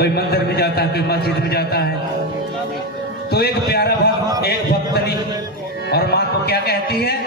कोई मंदिर में जाता है, कोई मस्जिद में जाता है। तो एक प्यारा भक्त, एक भक्तनी और माँ को क्या कहती है?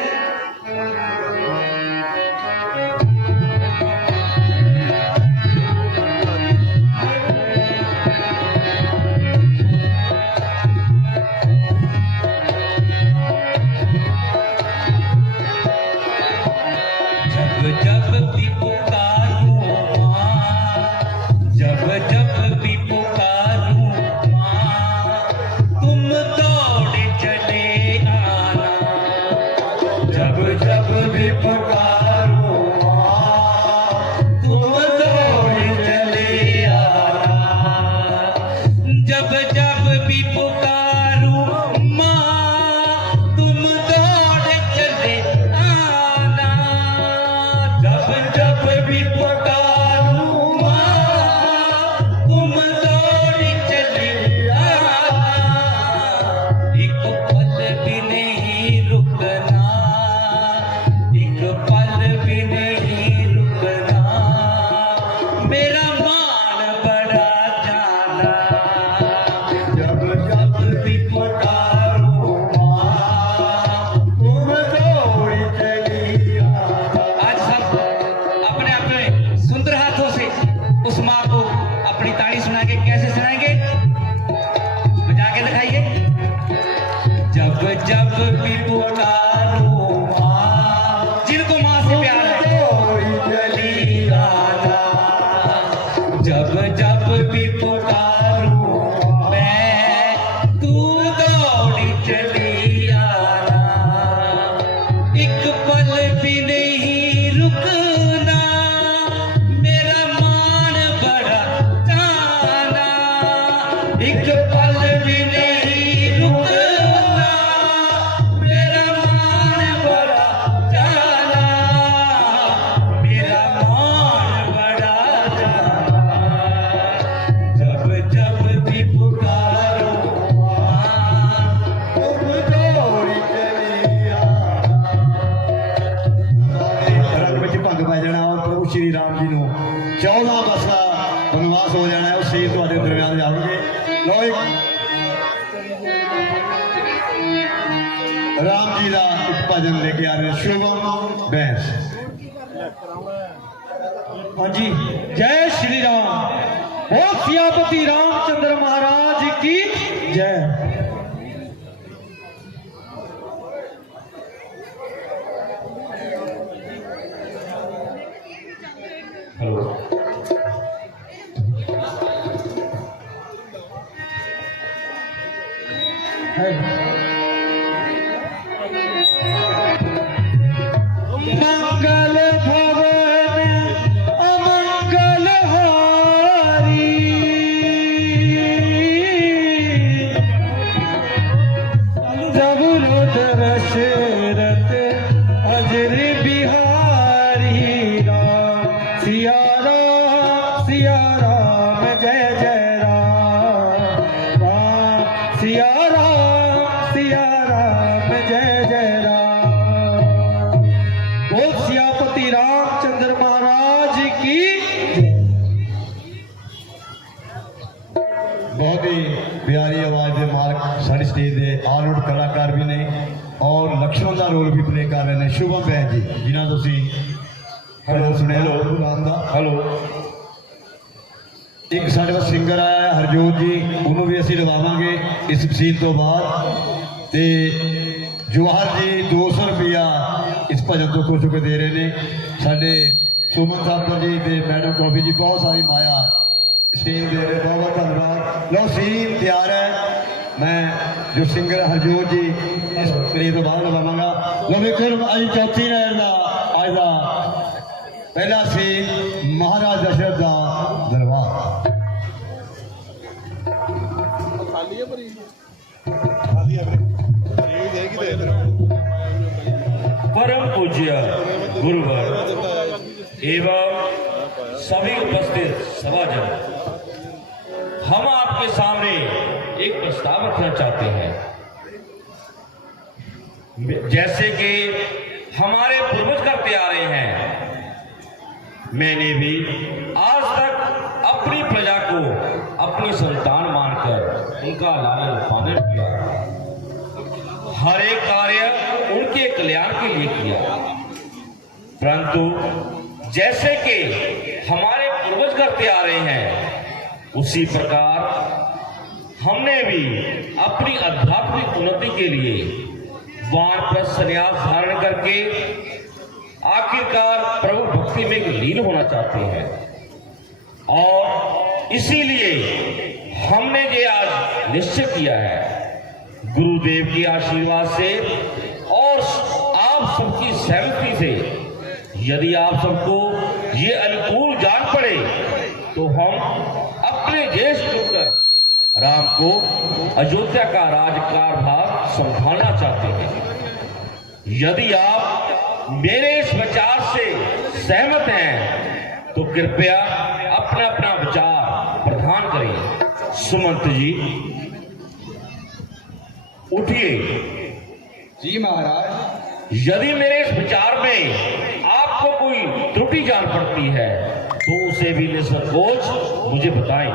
श्री राम जी को 14 वर्ष का वनवास हो जाना है, उस शहीद थोड़े दरम्यान जाएंगे। लो राम जी का एक भजन लेके आ रहे हैं, शुभम बैंस। हाँ जी, जय श्री राम, बोल सियापति रामचंद्र महाराज की जय। मंगल भवन अमंगल हारी, जबुलो दशरथ अजर बिहारी। राम सिया राम जय जय राम, राम सिया राम जय जय राम। बोल सियापति रामचंद्र महाराज की। बहुत ही प्यारी आवाज के मालक साड़ी स्टेज के आलआउट कलाकार भी ने और लक्ष्मण का रोल भी प्ले कर रहे हैं, शुभम भैन जी, जिन्हें तुसी हेलो सुने। हेलो एक साढ़े पास सिंगर आया हरजोत जी, उन्होंने भी असी लवावांगे इस सीन तो बाद। ते जवाहर जी 200 रुपया इस भजन तो खुश होकर दे रहे हैं। साढ़े सुमन साहब जी ते मैडम कॉफी जी बहुत सारी माया स्टेज दे रहे, बहुत बहुत धन्यवाद। लो सीन तैयार है, मैं जो सिंगर हरजोत जी इस प्ले तो बाद लवावांगा। लो देखो अभी चौथी लहर का अज का पहला सीन महाराज दशरथ का दरबार। परम पूज्य गुरुवर एवं सभी उपस्थित सभाजन, हम आपके सामने एक प्रस्ताव रखना चाहते हैं। जैसे कि हमारे पूर्वज करते आ रहे हैं, मैंने भी आज तक अपनी प्रजा को अपनी संतान मानकर उनका लालन पालन किया। हर एक कार्य उनके कल्याण के लिए किया। परंतु जैसे कि हमारे पूर्वज करते आ रहे हैं, उसी प्रकार हमने भी अपनी आध्यात्मिक उन्नति के लिए वानप्रस्थ संन्यास धारण करके आखिरकार प्रभु भक्ति में लीन होना चाहते हैं। और इसीलिए हमने ये आज निश्चय किया है, गुरुदेव के आशीर्वाद से और आप सबकी सहमति से, यदि आप सबको ये अनुकूल जान पड़े तो हम अपने ज्येष्ठ पुत्र राम को अयोध्या का राजकारभार संभालना चाहते हैं। यदि आप मेरे इस विचार से सहमत हैं तो कृपया अपना अपना विचार प्रदान करें। सुमंत जी उठिए। जी महाराज। यदि मेरे इस विचार में आपको कोई त्रुटि जान पड़ती है तो उसे भी निसंकोच मुझे बताएं।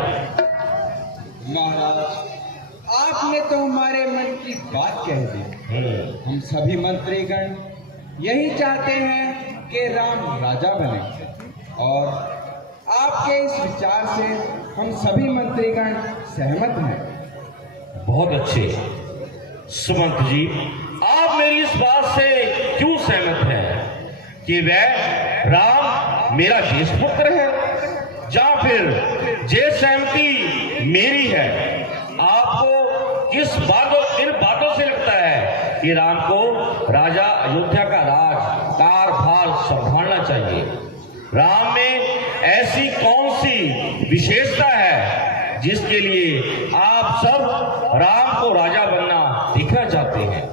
महाराज, आपने तो हमारे मन की बात कह दी। हम सभी मंत्रीगण यही चाहते हैं कि राम राजा बने, और आपके इस विचार से हम सभी मंत्रीगण सहमत हैं। बहुत अच्छे। सुमंत जी, आप मेरी इस बात से क्यों सहमत हैं कि वह राम मेरा ज्येष्ठ पुत्र है, या फिर जे सहमति मेरी है? आपको किस इन बातों से लगता है कि राम को राजा अयोध्या का कारभार संभालना चाहिए? राम में ऐसी कौन सी विशेषता है जिसके लिए आप सब राम को राजा बनना दिखना चाहते हैं?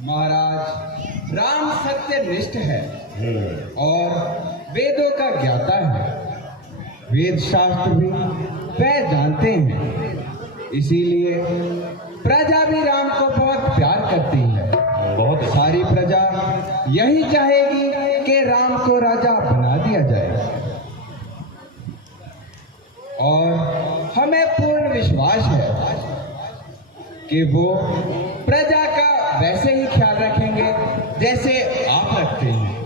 महाराज, राम सत्यनिष्ठ है और वेदों का ज्ञाता है। वेद शास्त्र भी वह जानते हैं, इसीलिए प्रजा भी राम को बहुत प्यार करती है। बहुत सारी प्रजा यही चाहेगी कि राम को राजा बना दिया जाए, और हमें पूर्ण विश्वास है कि वो प्रजा का वैसे ही ख्याल रखेंगे जैसे आप रखते हैं।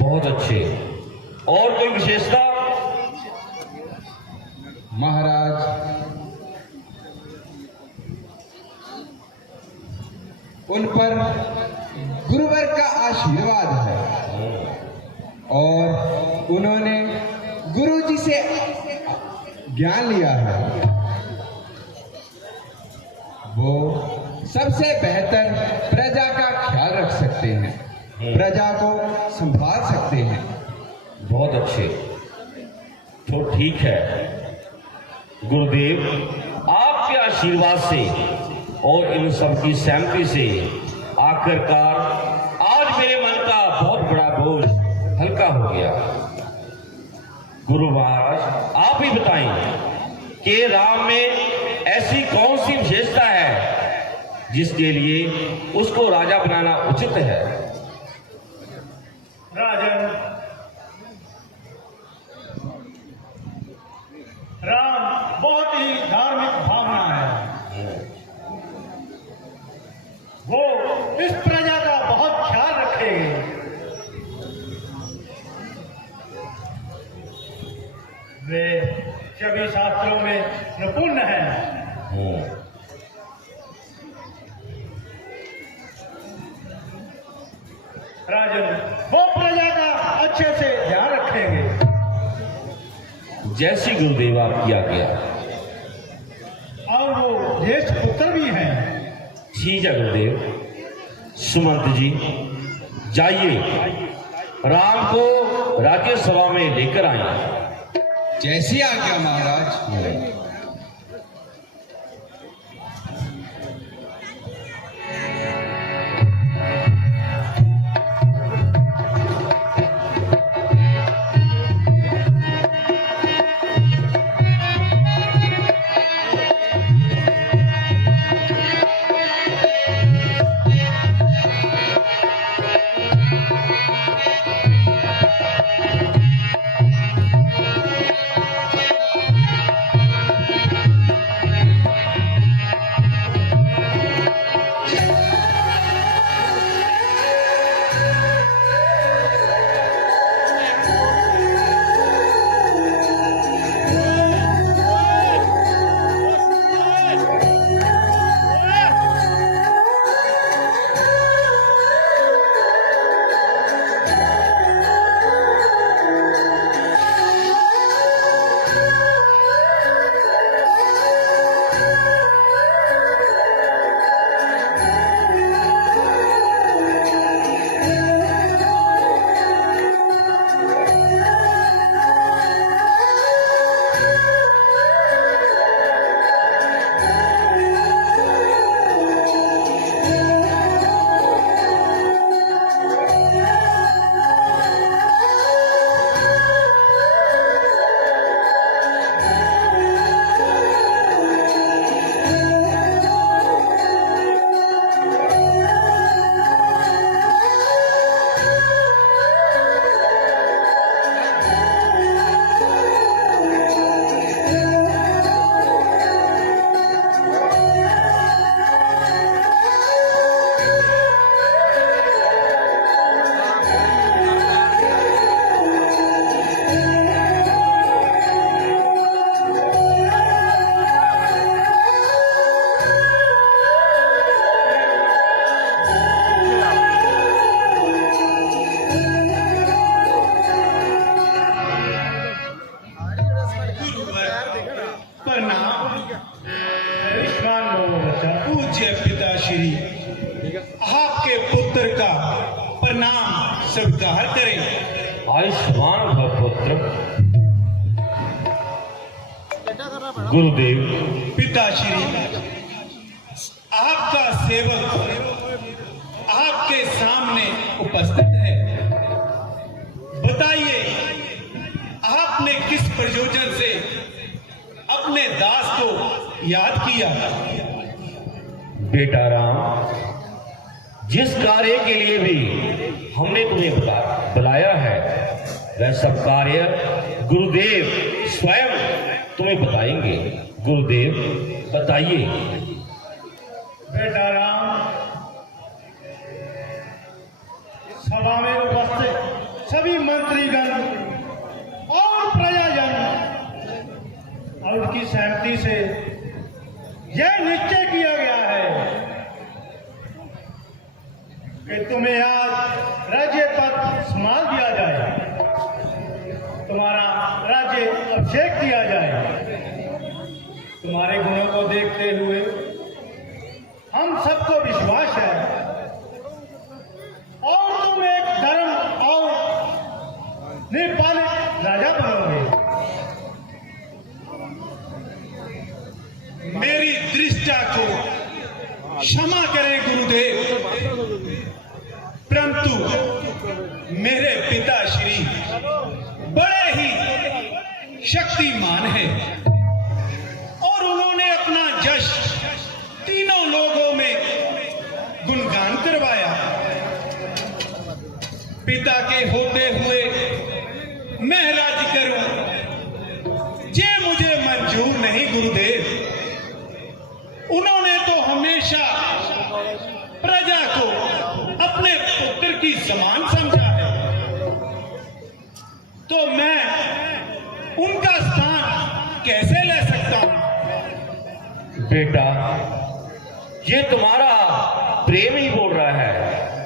बहुत अच्छे। और कोई विशेषता? महाराज, उन पर गुरुवर का आशीर्वाद है, और उन्होंने गुरुजी से ज्ञान लिया है। वो सबसे बेहतर प्रजा का ख्याल रख सकते हैं, प्रजा को संभाल सकते हैं। बहुत अच्छे। तो ठीक है गुरुदेव, आपके आशीर्वाद से और इन सब की सहमति से आखिरकार आज मेरे मन का बहुत बड़ा बोझ हल्का हो गया। गुरु महाराज, आप ही बताएं कि राम में ऐसी कौन सी विशेषता है जिसके लिए उसको राजा बनाना उचित है? राजन, राम बहुत ही धार्मिक भावना है। वो इस प्रजा का बहुत ख्याल रखेंगे। वे सभी शास्त्रों में निपुण हैं। राजन, वो प्रजा का अच्छे से ध्यान रखेंगे। जैसी गुरुदेव आपकी आज्ञा। और वो ज्येष्ठ पुत्र भी हैं। ठीक है गुरुदेव। सुमंत जी, जाइए राम को राज्यसभा में लेकर आए। जैसी आज्ञा महाराज। आयुष्मान भव पुत्र। गुरुदेव। पिताश्री, आपका सेवक आपके सामने उपस्थित है। बताइए, आपने किस प्रयोजन से अपने दास को याद किया? बेटा राम, जिस कार्य के लिए भी हमने तुम्हें बुलाया है, वह सब कार्य गुरुदेव स्वयं तुम्हें बताएंगे। गुरुदेव बताइए। बेटा राम, सभा में उपस्थित सभी मंत्रीगण और प्रजाजन और उनकी सहमति से यह निश्चय किया गया है कि तुम्हें आज राज्य पद संभाल दिया जाए, तुम्हारा राज्य अभिषेक किया जाए। तुम्हारे गुणों को देखते हुए हम सबको विश्वास है और तुम एक धर्म और निर्पालित राजा बनोगे। मेरी दृष्टा को क्षमा करें गुरुदेव, परंतु मेरे पिताश्री बड़े ही शक्तिमान हैं और उन्होंने अपना जश तीनों लोगों में गुणगान करवाया। पिता के होते हुए मैं राज्य करूं, ये मुझे मंजूर नहीं गुरुदेव। उन्होंने तो हमेशा प्रजा को अपने पुत्र की समान समझा है, तो मैं उनका स्थान कैसे ले सकता हूं? बेटा, ये तुम्हारा प्रेम ही बोल रहा है,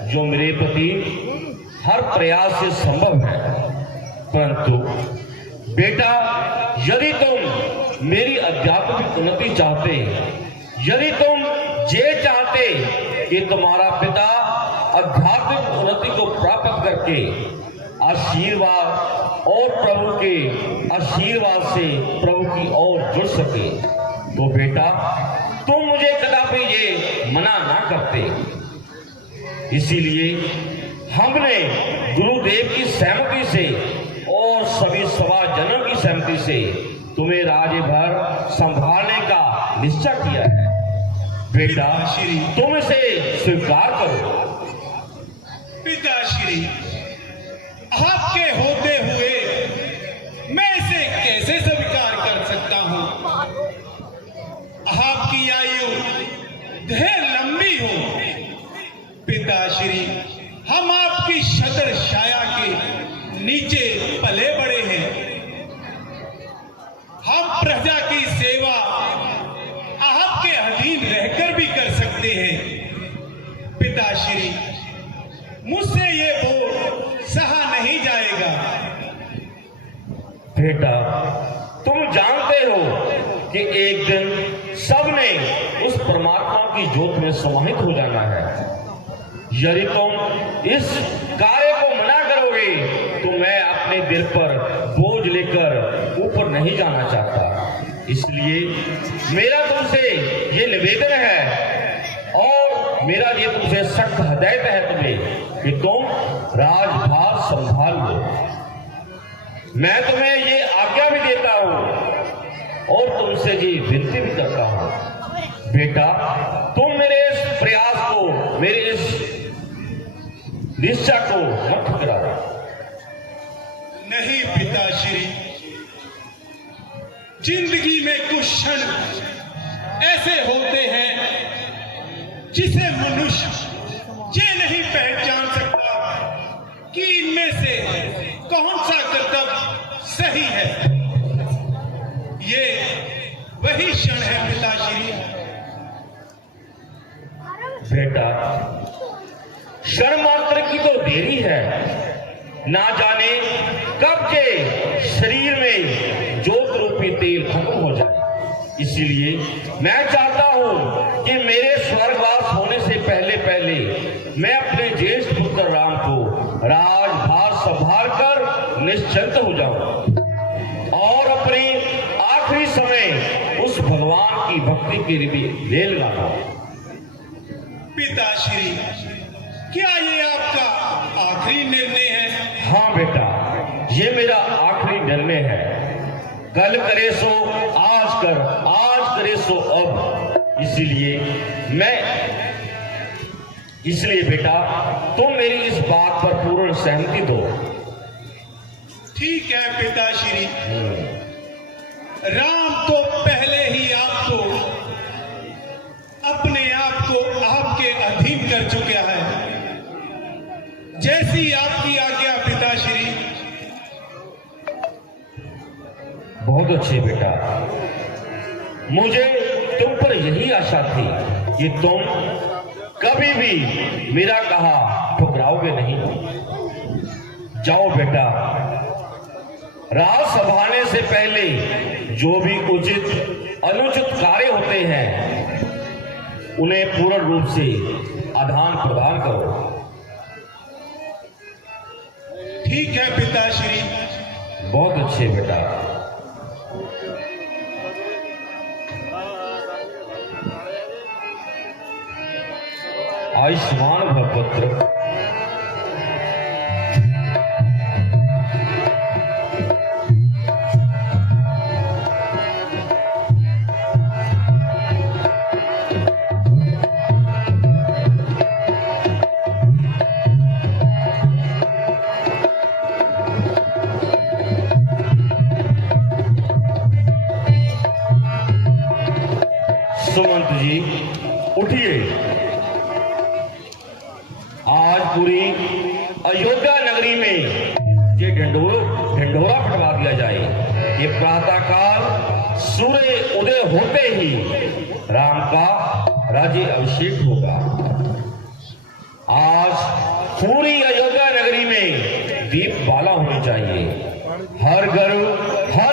जो मेरे प्रति हर प्रयास से संभव है। परंतु बेटा, यदि तुम मेरी आध्यात्मिक उन्नति चाहते, यदि तुम ये चाहते कि तुम्हारा पिता आध्यात्मिक उन्नति को प्राप्त करके आशीर्वाद और प्रभु के आशीर्वाद से प्रभु की ओर जुड़ सके, तो बेटा तुम मुझे कदापि ये मना ना करते। इसीलिए हमने गुरुदेव की सहमति से और सभी सभाजनों की सहमति से तुम्हें राज्यभार संभालने का निश्चय किया है। बेटा, तुम इसे स्वीकार करो। पिताश्री, आपके होते हुए मैं इसे कैसे स्वीकार कर सकता हूं? आपकी आयु ढेर लंबी हो। पिताश्री, हम आपकी छत्र छाया के नीचे पले बड़े हैं। हम प्रजा की सेवा आपके अधीन रहकर भी कर सकते हैं। पिताश्री, मुझसे ये बोझ सहा नहीं जाएगा। बेटा, तुम जानते हो कि एक दिन सबने उस परमात्मा की ज्योत में समाहित हो जाना है। यदि तुम इस कार्य को मना करोगे तो मैं अपने दिल पर बोझ लेकर ऊपर नहीं जाना चाहता। इसलिए मेरा तुमसे ये निवेदन है और मेरा ये तुमसे सख्त हदायत है तुम्हें कि तुम राजभार संभाल लो। मैं तुम्हें ये आज्ञा भी देता हूं और तुमसे ये विनती भी करता हूं। बेटा, तुम मेरे इस प्रयास को, मेरे इस निश्चय को मत ठुकराओ। नहीं पिताश्री, जिंदगी में कुछ क्षण ऐसे होते हैं जिसे मनुष्य ये नहीं पहचान सकता कि इनमें से कौन सा कर्तव्य सही है। ये वही क्षण है पिताश्री। बेटा, क्षण मात्र की तो देरी है, ना जाने कब के शरीर में ज्योत रूपी तेल खत्म हो जाए। इसीलिए मैं चाहता हूं कि मेरे स्वर्गवास होने से पहले पहले मैं अपने ज्येष्ठ पुत्र राम को राजभार संभाल कर निश्चिंत हो जाऊं और अपने आखिरी समय उस भगवान की भक्ति के लिए लेल लगाऊं। पिताश्री, क्या ये आपका आखिरी निर्णय है? हाँ बेटा, ये मेरा आखिरी निर्णय है। कल करे सो आज कर, आज करे सो अब। इसलिए बेटा तुम मेरी इस बात पर पूर्ण सहमति दो। ठीक है पिताश्री, राम तो पहले ही आपको अपने आप को आपके अधीन कर चुका है। जैसी आपकी आज्ञा पिताश्री। बहुत अच्छे बेटा, मुझे तुम पर यही आशा थी कि तुम कभी भी मेरा कहा ठुकराओगे नहीं। जाओ बेटा, राज संभालने से पहले जो भी उचित अनुचित कार्य होते हैं उन्हें पूर्ण रूप से आदान प्रदान करो। ठीक है पिताश्री। बहुत अच्छे बेटा। आयुष्मान भव पुत्र। सुमंत जी उठिए, आज पूरी अयोध्या नगरी में ये ढिंढोरा पटवा दिया जाए। ये प्रातःकाल सूर्य उदय होते ही राम का राज्य अभिषेक होगा। आज पूरी अयोध्या नगरी में दीपमाला होनी चाहिए। हर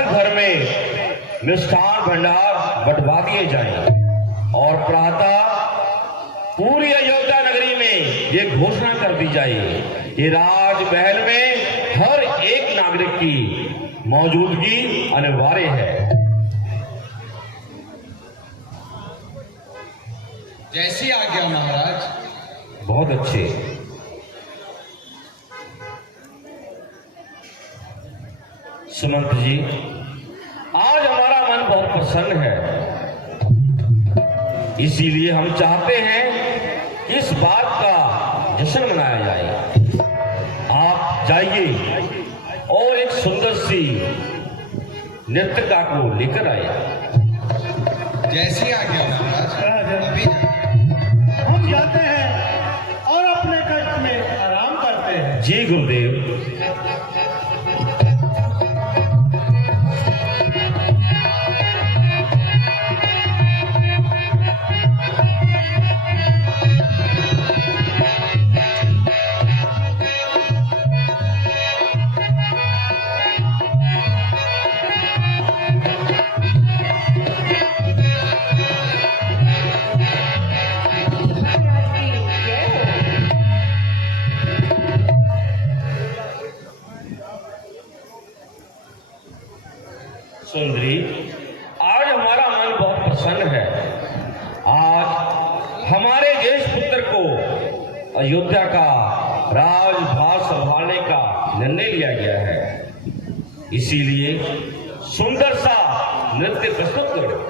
घर में मिष्ठान भंडार बंटवा दिए जाएं और प्रातः पूरी अयोध्या नगरी में ये घोषणा कर दी जाए कि राजमहल में हर एक नागरिक की मौजूदगी अनिवार्य है। जैसी आज्ञा महाराज। बहुत अच्छे। सुमंत जी, आज हमारा मन बहुत प्रसन्न है, इसीलिए हम चाहते हैं इस बात का जश्न मनाया जाए। आप जाइए और एक सुंदर सी नृत्यिका को लेकर आए। जैसी आज्ञा महाराज। अभी हम जाते हैं और अपने कष्ट में आराम करते हैं। जी गुरुदेव। सुंदरी, आज हमारा मन बहुत प्रसन्न है। आज हमारे ज्येष्ठ पुत्र को अयोध्या का राजभार संभालने का निर्णय लिया गया है, इसीलिए सुंदर सा नृत्य प्रस्तुत करो।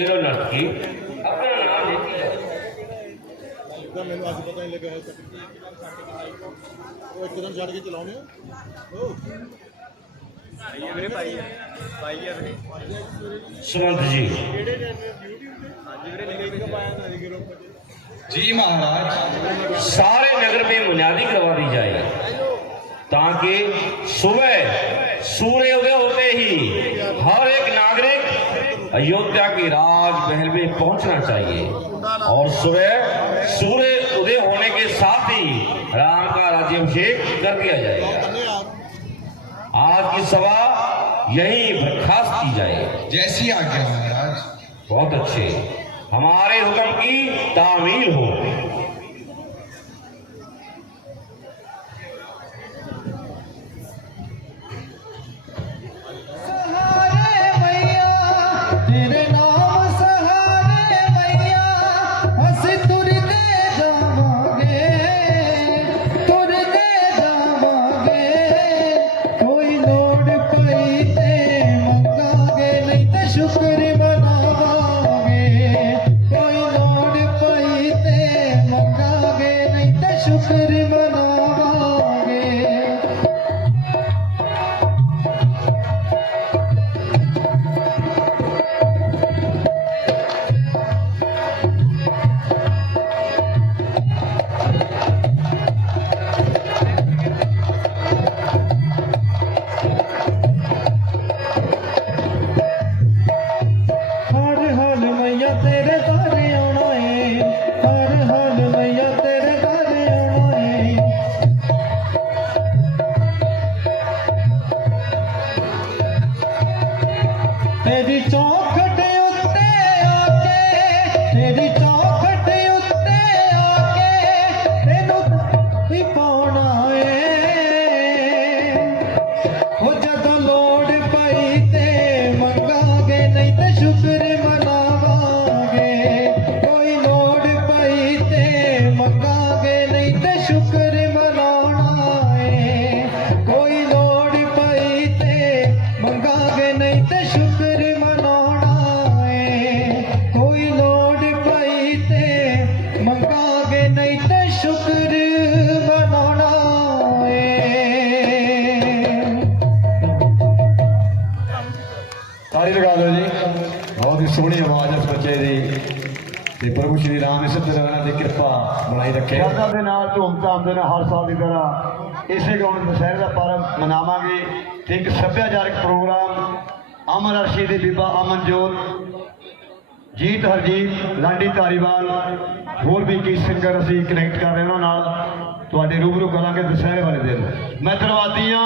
चलो नर्तकी अपना नाम लेती जाओ। ਮੈਨੂੰ ਅੱਜ ਪਤਾ ਨਹੀਂ ਲੱਗਾ ਉਹ ਇੱਕਦਮ ਛੱਡ ਕੇ ਚਲਾਉਣੇ सुमंत जी जी महाराज। सारे नगर में बुनियादी करवा दी जाए ताकि सुबह सूर्योदय होते ही हर एक नागरिक अयोध्या के राजमहल में पहुंचना चाहिए और सुबह सूर्य उदय होने के साथ ही राम का राज्याभिषेक कर दिया जाएगा। आज की सभा यही बर्खास्त की जाए। जैसी आज्ञा महाराज। बहुत अच्छे, हमारे हुक्म की तामील हो। तेरे नाम सहारे मैया हंस तुरते जावांगे कोई लोड़ पई ते मंगांगे नहीं ते शुक्र मनावांगे कोई लोड़ पई ते मंगांगे नहीं ते शुक्र मनावांगे। हर हाल मैया तेरे घर आना है हर हाल मैया तेरे घर आना है। तेरी चौखट उत्ते आके तेरी चौखट उत्ते आके तेनू ही पाना है हो जदों लोड़ पई ते मंगांगे नहीं ते शुक्र मनावांगे कोई लोड़ पई ते मंगांगे नहीं ते शुक्र मनाना है कोई लोड़ पई ते मंगांगे नहीं ते शुक्र मनाना है कोई लोड़ पई ते मंगांगे नहीं ते शुक्र मनाना है। ताली लगा दो जी। बहुत ही सोहनी आवाज़ इस बच्चे की ਤੇ ਪ੍ਰਭੂ ਸ਼੍ਰੀ ਰਾਮ ਇਸੇ ਤਰ੍ਹਾਂ ਇਹਨਾਂ ਦੀ ਕਿਰਪਾ ਬਣਾਈ ਰੱਖੇ। ਸ਼ਰਧਾ ਦੇ ਨਾਲ ਧੂਮਧਾਮ ਦੇ ਨਾਲ ਹਰ ਸਾਲ ਦੀ ਤਰ੍ਹਾਂ ਇਸੇ ਗਾਉਂ ਦੁਸਹਿਰੇ ਦਾ ਪਰਵ ਮਨਾਵਾਂਗੇ ਤੇ ਇੱਕ ਸੱਭਿਆਚਾਰਕ ਪ੍ਰੋਗਰਾਮ ਅਮਰ ਅਰਸ਼ੀ ਦੀ ਬੀਬਾ ਅਮਨਜੋਤ ਜੀਤ ਹਰਜੀਤ ਲਾਂਡੀ ਧਾਰੀਵਾਲ ਹੋਰ ਵੀ ਕਈ ਸਿੰਗਰ ਅਸੀਂ ਕਨੈਕਟ ਕਰ ਰਹੇ ਉਹਨਾਂ ਨਾਲ ਤੁਹਾਡੇ ਰੂਬਰੂ ਕਰਾਂਗੇ ਦੁਸਹਿਰੇ ਵਾਲੇ ਦਿਨ। ਮੈਂ ਧੰਨਵਾਦੀਆਂ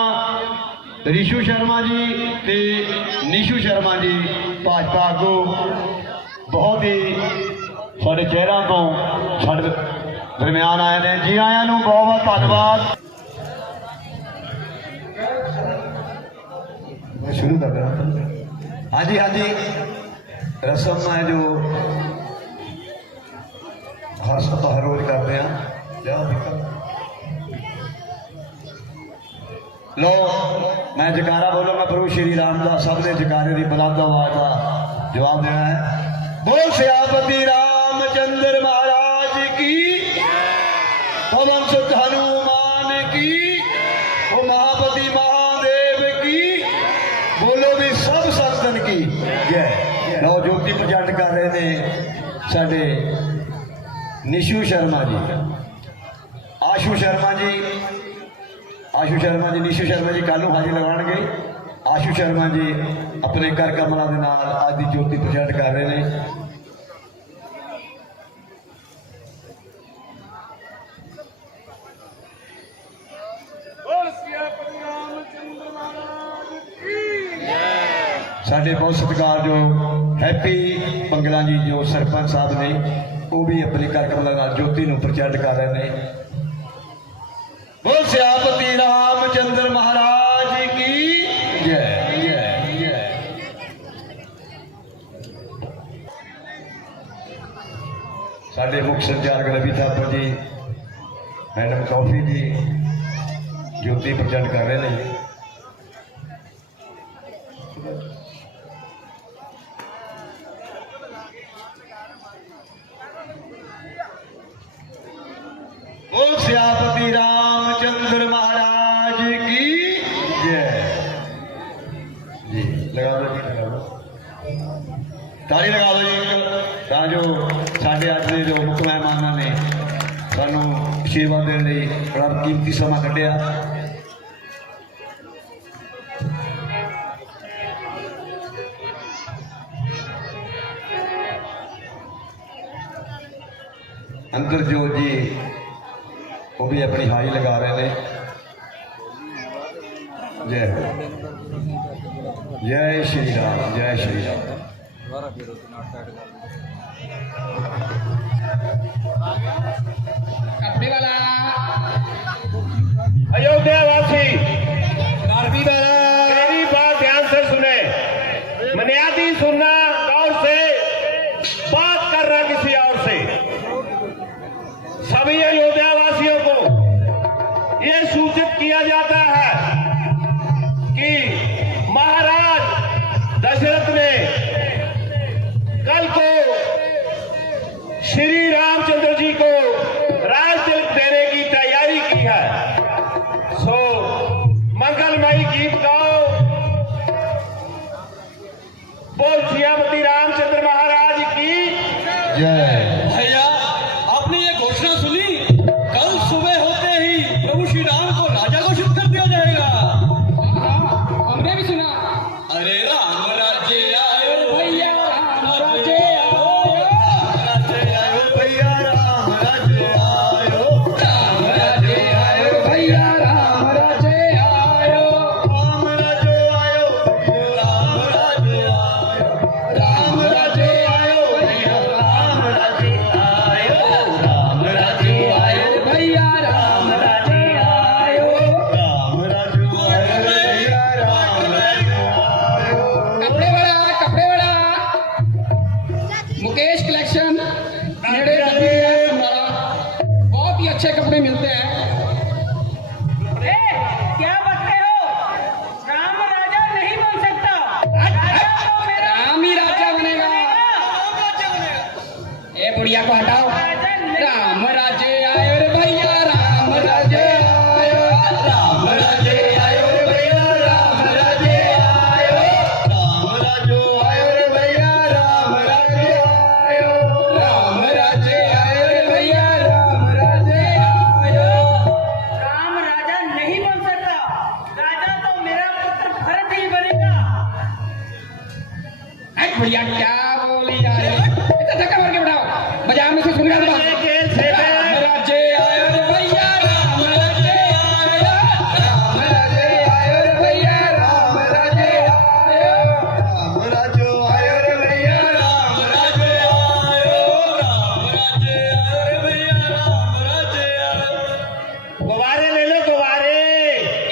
ਰਿਸ਼ੂ ਸ਼ਰਮਾ ਜੀ ਤੇ ਨਿਸ਼ੂ ਸ਼ਰਮਾ ਜੀ ਭਾਜਪਾ ਆਗੂ ਬਹੁਤ ਹੀ ਸਾਡੇ ਚਿਹਰਾ ਤੋਂ ਸਾਡੇ ਦਰਮਿਆਨ ਆਏ ਨੇ। ਜੀ ਆਇਆਂ ਨੂੰ ਬਹੁਤ ਬਹੁਤ ਧੰਨਵਾਦ। मैं शुरू कर रहा हूँ। हाँ जी रस्म है जो हर रोज करते हैं। लो मैं जकारा बोलूंगा प्रभु श्री रामदास सब ने जकारे की बुलंद आवाज का जवाब देना है। बोल सियापति रामचंद्र महाराज की पवन सुत हनुमान की ओ महापति महादेव की बोलो भी सब संतन की जय। लो ज्योति प्रजट कर रहे ने साडे निशू शर्मा जी आशू शर्मा जी निशू शर्मा जी कल हाजिर लगाएंगे। आशू शर्मा जी अपने घर कमलों के नाल आज की ज्योति प्रजट कर रहे हैं। साढ़े बहुत सत्कार जो हैप्पी पंगला जी जो सरपंच साहब ने वो भी अपने घर कमलों नाल ज्योति नूं प्रजट कर रहे हैं। बोल सियापति रामचंद्र महाराज की जय जय जय। साढ़े मुख्य संचालक रवि थापर जी मैडम कॉफी जी ज्योति प्रजट कर रहे हैं। ਲਗਾ ਦਿਓ ਜੀ, ਲਗਾ ਦਿਓ। ਤਾਲੀ ਲਗਾ ਦਿਓ ਜੀ, ਤਾਂ ਜੋ ਸਾਡੇ ਅੱਜ ਦੇ ਜੋ ਮੁੱਖ ਮਹਿਮਾਨਾਂ ਨੇ ਸਾਨੂੰ ਆਸ਼ੀਰਵਾਦ ਦੇਣ ਲਈ ਬੜਾ ਕੀਮਤੀ ਸਮਾਂ ਕੱਢਿਆ। ਅੰਤਰਜੋਤ ਜੀ ਉਹ ਵੀ ਆਪਣੀ ਹਾਜ਼ਰੀ ਲਗਾ ਰਹੇ ਨੇ। ਜੈ ਹੋ, ਜੈ ਸ਼੍ਰੀ ਰਾਮ, ਜੈ ਸ਼੍ਰੀ ਰਾਮ। कपड़े वाला अयोध्या वासी मेरी बात ध्यान से सुने। बुनियादी सुनना, गौर से बात करना किसी और से। सभी अयोध्या वासियों को यह सूचित किया जाता है कि महाराज दशरथ ने कल को श्री रामचंद्र जी को राज तिलक देने की तैयारी की है। सो मंगलमयी गीत गाओ, बोल सियापति रामचंद्र महाराज की जय। भैया, आपने ये घोषणा सुनी? कल सुबह होते ही प्रभु श्री राम को राजा घोषित कर दिया जाएगा। हमने भी सुना। अरे राम राज्य आयो भैया राम राज्य भैया राम राज्य आयो, राम राज्य आयो भैया राम राज्य आयो, राम राज्य आयो, राम राज्य आयो, राम राज्य आयो भैया राम राज्य आयो, राम राज्य आयो, भैया राम राज्य आयो। राम राज्य आयो, भैया राम राज्य आयो। कपड़े बड़ा मुकेश कलेक्शन नेड़े रहते हैं तुम्हारा, बहुत ही अच्छे कपड़े मिलते हैं। क्या बकते हो? राम राजा नहीं बन सकता। राजा तो मेरा राम ही राजा बनेगा। ए बुढ़िया को हटाओ। राम राज्य आयो रे भैया राम राज्य आयो, राम राज्य आयो रे भैया राम राज्य आयो, राम राज्य आयो रे भैया राम राज्य आयो, राम राज्य आयो रे भैया राम राज्य आयो। राम राजा नहीं बन सकता। राजा तो मेरा पुत्र भरत ही बनेगा। ए बुढ़िया क्या बोली जा रही है? इतना धक्का मार के बैठाओ, बाजार में से सुन रहा था। राम राज्य आयो रे भैया राम राज्य आयो, राम राज्य आयो रे भैया राम राज्य आयो। राम राज्य आयो रे भैया राम राज्य आयो, राम राज्य आयो रे भैया राम राज्य आयो। गुब्बारे ले लो, गुब्बारे।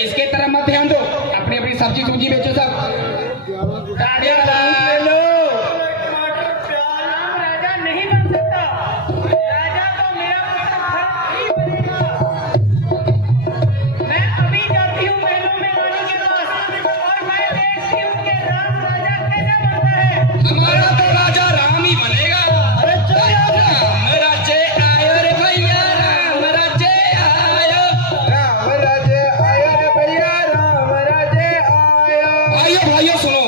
इसके तरफ मत ध्यान दो, अपनी अपनी सब्जी सूजी बेचो सब। गाड़ियां ले लो। राम राजा नहीं बन सकता। राजा तो मेरा पुत्र भरत ही बनेगा। मैं अभी जाती हूँ महलों में रानी के पास और मैं देखती हूँ कि राम राजा कैसे बनता है। हमारा तो राजा राम ही बनेगा। अरे राम राज्य आयो रे भैया राम राज्य आयो, राम राज्य आयो रे भैया राम राज्य आयो। भाइयों भाइयों सुनो।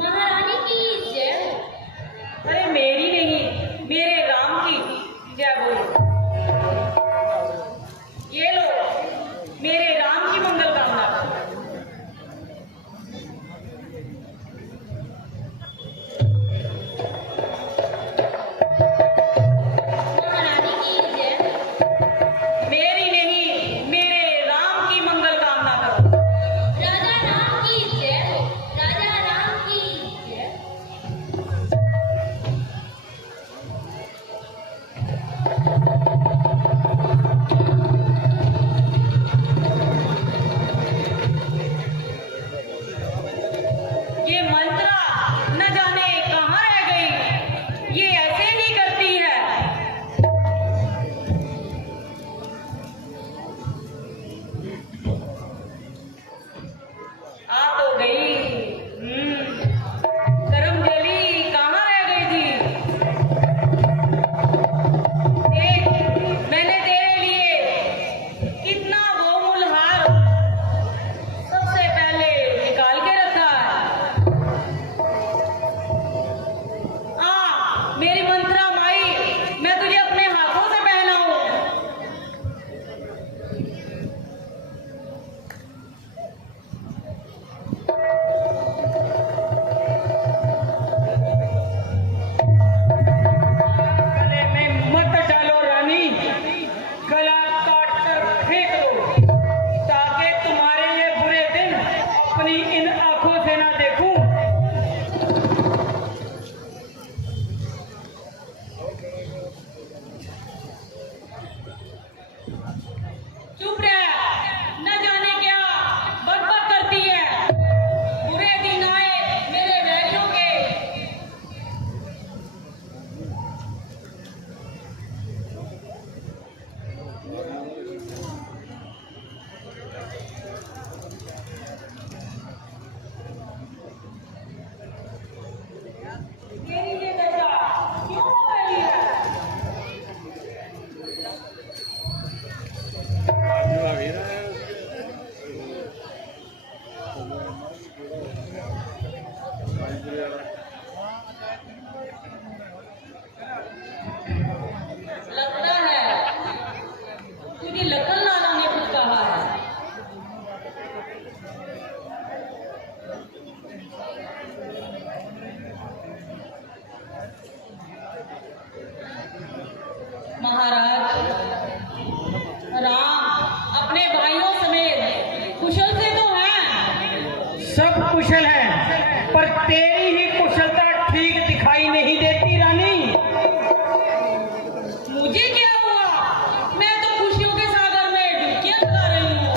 महारानी की जय हो। अरे मेरी नहीं, मेरे राम की जय बोलो। ये लो मेरे राम की मंगल कामना। महारानी की जय हो। मेरी नहीं, मेरे राम की मंगल कामना करो। राजा राम की जय हो। राजा राम की जय हो। महाराज, राम अपने भाइयों समेत कुशल से तो हैं। सब कुशल हैं, पर तेरी ही कुशलता ठीक दिखाई नहीं देती रानी। मुझे क्या हुआ? मैं तो खुशियों के सागर में डुबकियां लगा रही हूँ।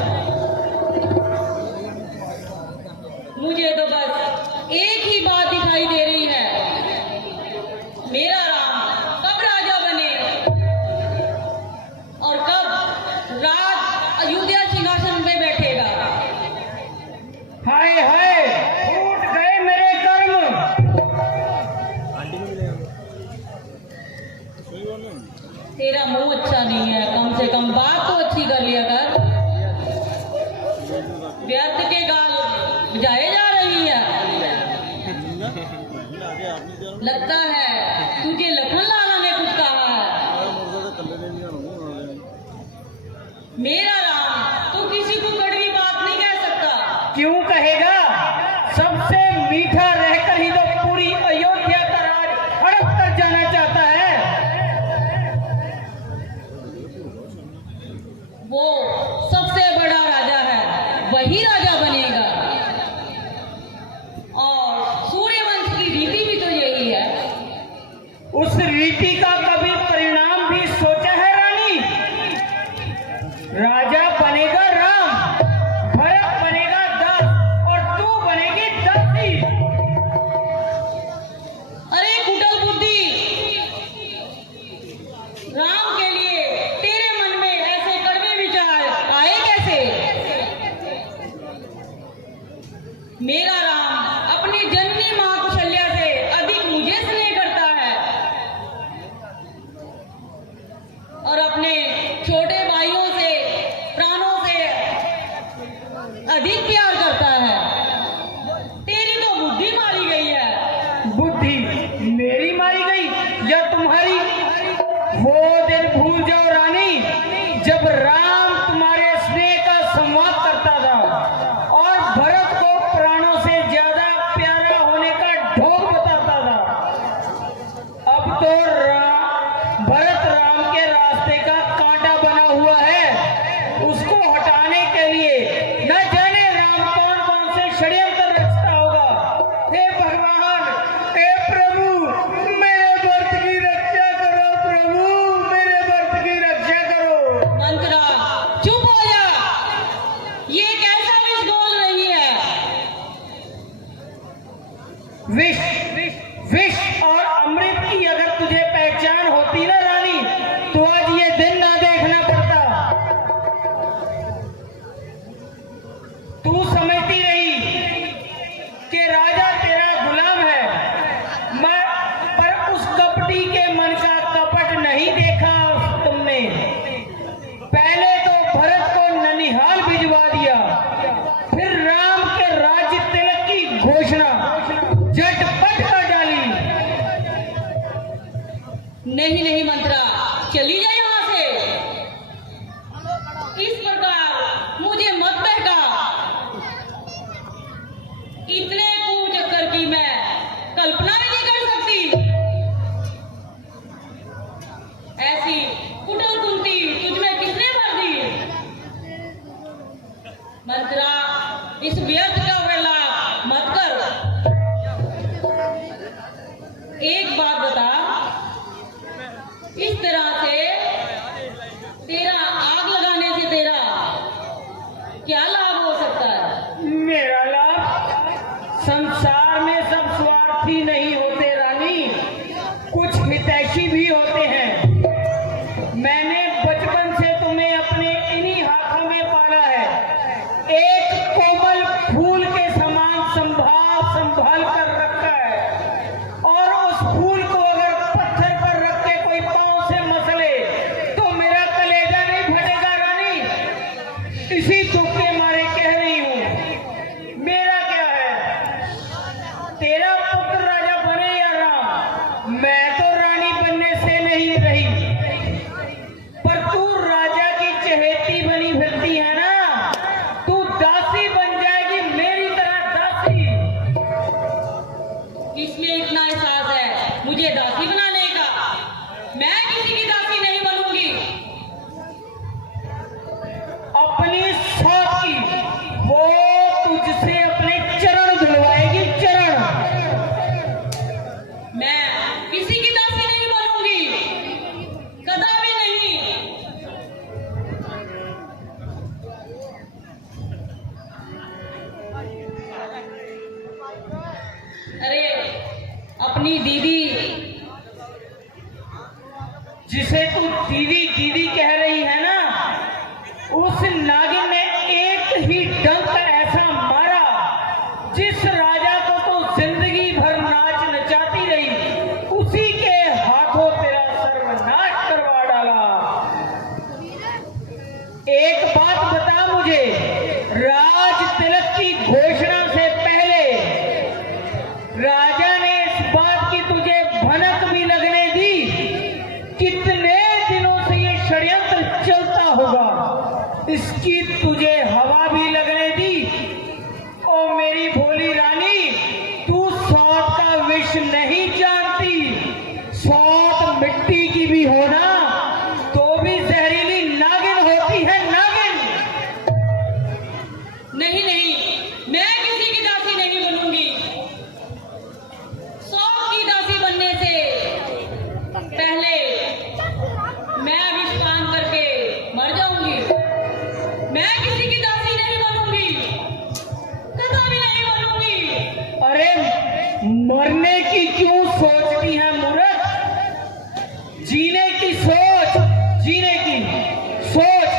मुझे तो बस एक ही बात दिखाई दे रही है, मेरा राम कब राजा बने और कब राज अयोध्या सिंहासन पे बैठेगा। हाय हाय, टूट गए मेरे कर्म। तेरा मुंह अच्छा नहीं है, कम से कम बात तो अच्छी कर लिया कर। व्यर्थ के गाल बजाए जा रही है। लगता है तुझे लखन लाला ने कुछ कहा है। मेरा राम तो किसी को कड़वी बात नहीं कह सकता। क्यों कहेगा? सबसे मीठा रहकर ही तो पूरी अयोध्या का राज हड़प कर जाना चाहता है। वो सबसे बड़ा राजा है, वही राजा बनेगा। और सूर्यवंश की रीति भी तो यही है। उस रीति का कभी परिणाम भी सोचा है रानी? राजा बनेगा राम, भरत बनेगा दस और तू बनेगी दसी। अरे कुटल बुद्धि, राम के लिए तेरे मन में ऐसे कड़वे विचार आए कैसे? मेरा राम अपनी जननी मां कौशल्या से अधिक मुझे स्नेह करता है और अपने छोटे भाइयों से, प्राणों से अधिक प्यार करता है। तेरी तो बुद्धि मारी गई है। बुद्धि मेरी मारी गई या तुम्हारी? वो दिन भूल जाओ रानी, जब राम तुम्हारे स्नेह का संवाद करता था और भरत को प्राणों से ज्यादा प्यारा होने का ढोंग बताता था। अब तो भरत राम के रास्ते का कांटा बना हुआ है। उसको हटाने के लिए न जाने राम कौन कौन से षड्यंत्र रचता होगा। हे भगवान, हे प्रभु, मेरे भक्त की रक्षा करो। प्रभु, मेरे भक्त की रक्षा करो। मंत्रा चुप हो जा। ये कैसा विष बोल रही है? विष विष और अमृत की अगर तुझे पहचान होती ना रानी, तो आज ये दिन ना देखना पड़ता। तू समझती रही कि राजा तेरा गुलाम है, पर उस कपटी के मन का कपट नहीं देखा तुमने। पहले तो भरत को ननिहाल भिजवा दिया, फिर राम के राज्य तिलक की घोषणा झटपट कर डाली। नहीं नहीं मंत्रा, चली जा यहाँ से। इस प्रकार मुझे मत बहका। इतने कुचक्कर की मैं कल्पना भी नहीं कर सकती। ऐसी कुटल कुंती तुझ में किसने भर दी? मंत्रा, इस व्यर्थ का वेला मत कर। एक बात बता, इस तरह से तेरा आग लगाने से तेरा क्या लाभ हो सकता है? मेरा लाभ? संसार में सब स्वार्थी नहीं होते रानी, कुछ हितैषी भी होते हैं। बता मुझे, राज तिलक की घोषणा से पहले राजा ने इस बात की तुझे भनक भी लगने दी? कितने दिनों से ये षड्यंत्र चलता होगा, इसकी तुझे हवा भी लगने दी? ओ मेरी भोली रानी, तू सौत का विष नहीं जानती। सौत मिट्टी की भी होना तो भी जहरीली नागिन होती है, नागिन। नहीं नहीं, मैं किसी की दासी नहीं बनूंगी। सौत की दासी बनने से पहले मैं विषपान करके मर जाऊंगी। मैं किसी की दासी नहीं बनूंगी, कभी नहीं बनूंगी। अरे मरने की क्यों सोचती है मूर्ख? जीने की सोच, जीने की सोच।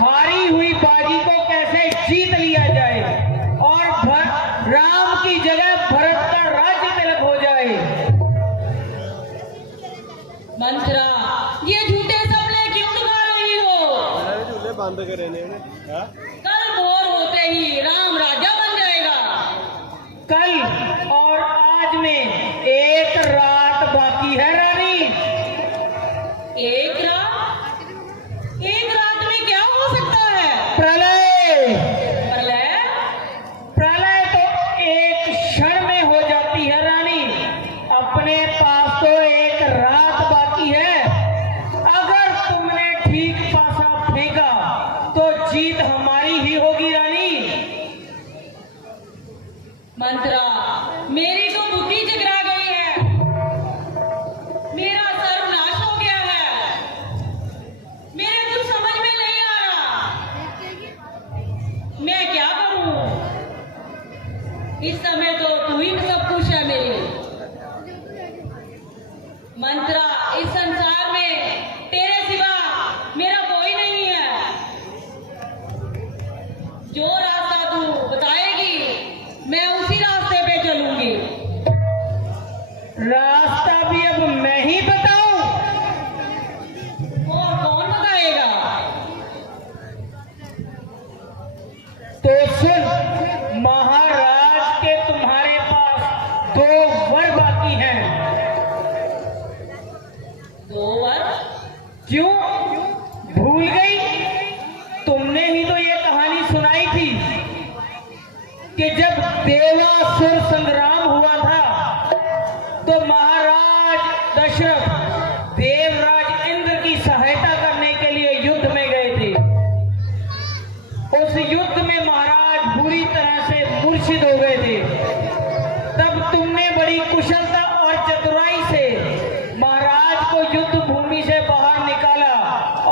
हारी हुई बाजी को कैसे जीत लिया जाए और राम की जगह भरत का राज्य तिलक हो जाए। मंत्रा, ये झूठे सपने क्यों दिखा रही हो? झूले बंद करे ने कल भोर होते ही राम राजा बन जाएगा। कल और आज में एक रात बाकी है रानी। एक रात में क्या हो सकता है? प्रलय। प्रलय? प्रलय तो एक क्षण में हो जाती है रानी। अपने पास तो एक रात बाकी है। अगर तुमने ठीक पासा फेंका तो जीत हमारी ही होगी रानी। मंत्रा, मेरी तो बुद्धि जगरा गई है। मेरा सर्वनाश हो गया है। मेरे कुछ समझ में नहीं आ रहा। मैं क्या करूं? इस समय तो तू ही सब कुछ है मेरी। मंत्रा, इस संसार में तेरे सिवा मेरा कोई नहीं है। जो रास्ता तू बताएगी मैं उसी रास्ते पे चलूंगी। रास्ता भी अब मैं ही बताऊं? और कौन बताएगा? तो सुन, महाराज के तुम्हारे पास 2 वर बाकी हैं। 2 वर? क्यों भूल गई? तुमने ही तो ये कहानी सुनाई थी कि जब देवासुर संग्राम हुआ था तो महाराज दशरथ देवराज इंद्र की सहायता करने के लिए युद्ध में गए थे। उस युद्ध में महाराज बुरी तरह से मूर्छित हो गए थे। तब तुमने बड़ी कुशलता और चतुराई से महाराज को युद्ध भूमि से बाहर निकाला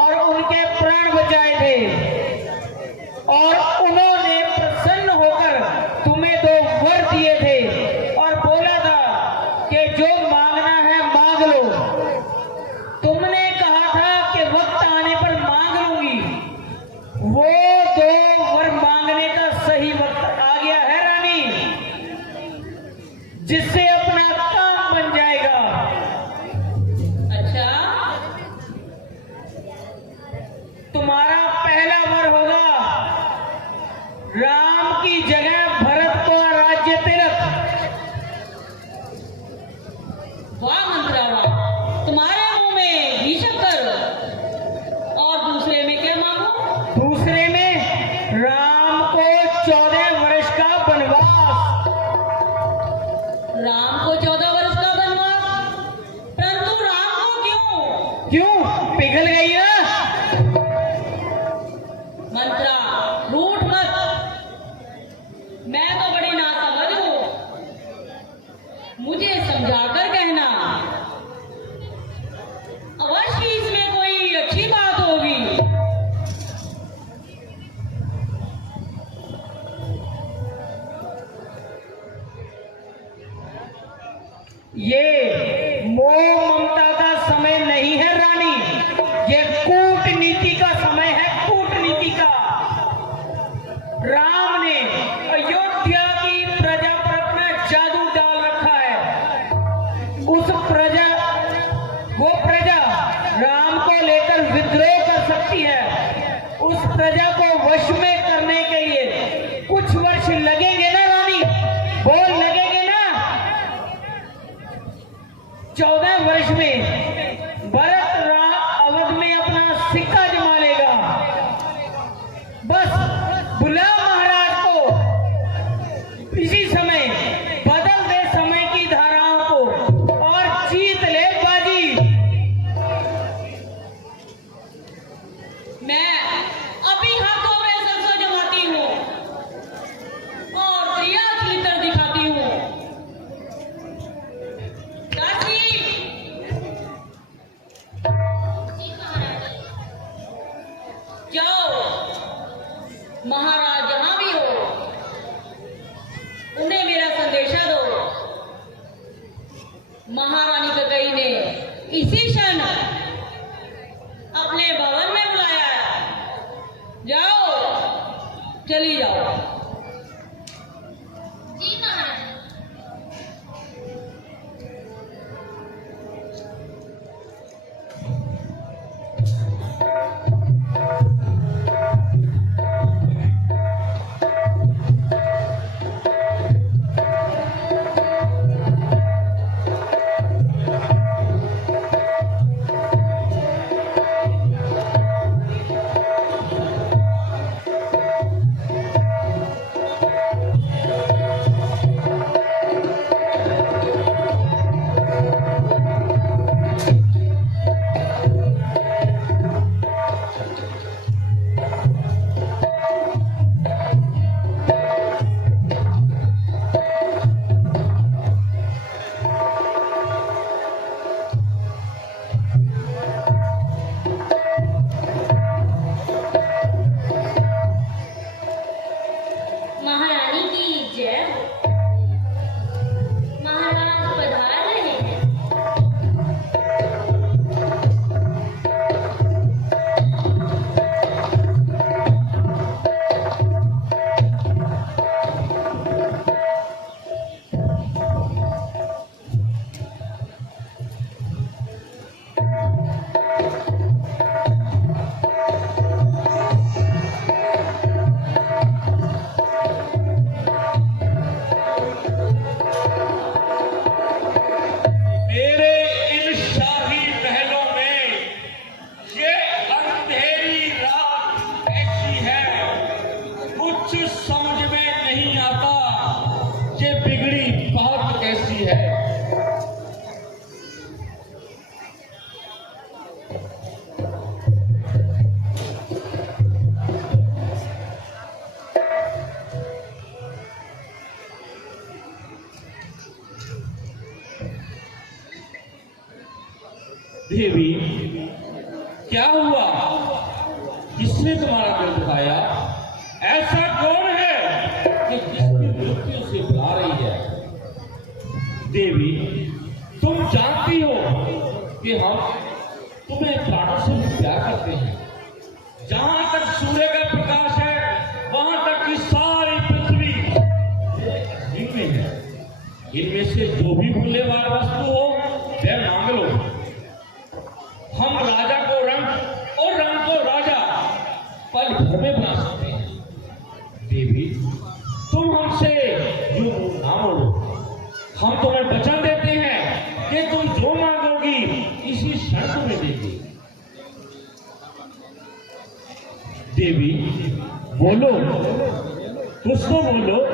और उनके प्राण बचाए थे। और उन्होंने प्रसन्न होकर तुम्हें 2 वर दिए थे और बोला था कि जो मांगना है मांग लो। तुमने कहा था कि वक्त आने पर मांग लूंगी। वो 2 वर मांगने का सही वक्त आ गया है रानी, जिससे अपना काम बन जाएगा। अच्छा, तुम्हारा पहला वर होगा राम की जगह भरत को राज्य तिलक। वाह मंत्रा वाह, तुम्हारे मुंह में घी शक्कर। और दूसरे में क्या मांगू? दूसरे में राम को 14 वर्ष का वनवास। राम को 14 वर्ष का वनवास? परंतु राम को क्यों? पिघल गई ना? मंत्रा, रूठ मत। मैं तो बड़ी नासमझ हूं, मुझे समझाकर कहना। अवश्य इसमें कोई अच्छी बात होगी। ये मोह ममता का समय नहीं है रानी, ये कूटनीति का समय है, कूटनीति का। राम ने अयोध्या की प्रजा पर अपना जादू डाल रखा है। वो प्रजा राम को लेकर विद्रोह कर सकती है। उस प्रजा को वश में करने के लिए कुछ वर्ष लगेंगे ना रानी, बोल लगेंगे ना। 14 वर्ष में भरत अवध में अपना सिक्का जमा लेगा। बस बुला महाराज को, इसी समय बदल दे समय की धाराओं को और जीत ले बाजी। मैं अभी हाथों में सरसों जमाती हूँ और प्रयास लितर दिखाती हूँ। दासी, जी महारानी। जाओ, महाराज जहां भी हो उन्हें मेरा संदेशा दो। महारानी ककई ने इसी क्षण अपने भवन में बुलाया है। जाओ, चली जाओ। जी महारानी। महारानी की जय हो। महाराज पधार रहे हैं। मेरे इन शाही महलों में ये अंधेरी रात ऐसी है, कुछ समझ में नहीं आता ये बिगड़ी बात कैसी है। देवी, क्या हुआ? किसने तुम्हारा दिल दुखाया? ऐसा कौन है कि जिसकी मृत्यु से बुला रही है? देवी, तुम जानती हो कि हम तुम्हें प्राणों से प्यार करते हैं। जहां तक सूर्य का प्रकाश है वहां तक की सारी पृथ्वी इनमें है। इनमें से जो भी मूल्य वाली वस्तु हो वह मांग लो। हम राजा को रंग और रंग को राजा पल भर में बना सकते हैं। देवी, तुम हमसे यूं मुंह ना मोड़ो। हम तुम्हें वचन देते हैं कि तुम जो मांगोगी इसी क्षण तुम्हें देंगे। देवी, बोलो, कुछ तो बोलो।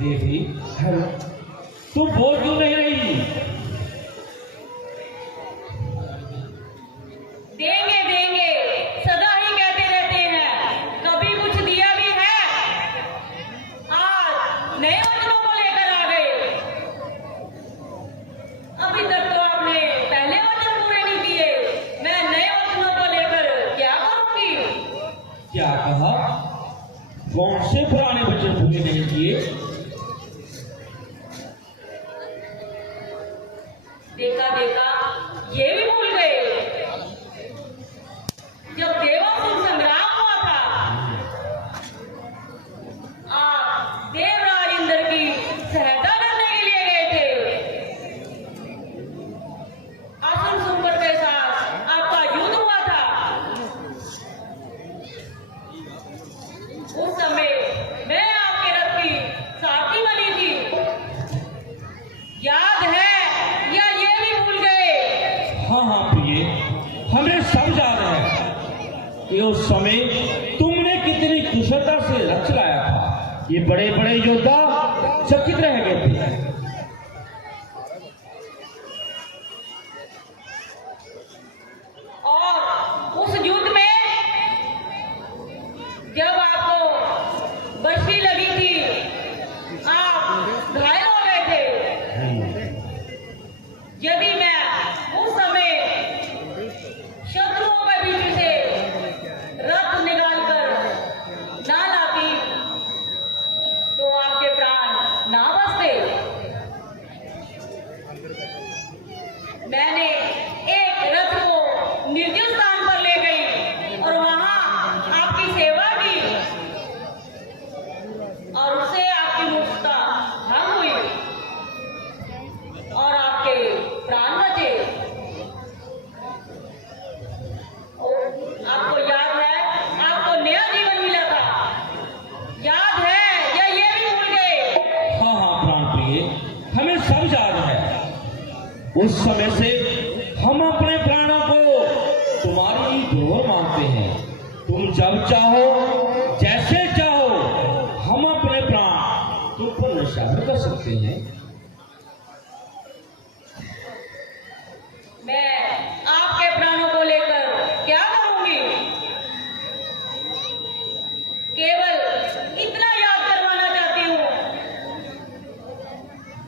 देवी, तुम बोल क्यों नहीं रही? देंगे देंगे सदा ही कहते रहते हैं, कभी कुछ दिया भी है? आज नए वचनों को लेकर आ गए। अभी तक तो आपने पहले वचन पूरे नहीं किए। मैं नए वचनों को लेकर क्या करूंगी? क्या कहा? कौन से पुराने वचन पूरे नहीं किए? देखा देखा ये भी भूल गए। जब देवासुर संग्राम हुआ था, आप देवराज इंद्र की बड़े बड़े योद्धा चकित रह गए थे। और उस युद्ध में जब आपको बर्फी लगी थी, आप घायल हो गए थे। यदि मैं उस समय शत्रुओं के बीच से रथ निकालकर ना लाती तो आपके प्राण ना बचते। मैंने एक रथ को निर्जन स्थान पर ले गई और वहां आपकी सेवा की और उससे आपकी मूर्छता भंग हुई और आपके प्राण बचे। आपको याद है, आपको नया जीवन मिला था, याद है या ये भी भूल गए? हाँ हाँ प्राण प्रिय, हमें सब याद है। उस समय से हम अपने प्राणों को तुम्हारी ही धरोहर मानते हैं। तुम जब चाहो, जैसे चाहो, हम अपने प्राण तुम पर निशावर कर सकते हैं। मैं आपके प्राणों को लेकर क्या करूंगी? केवल इतना याद करवाना चाहती हूँ,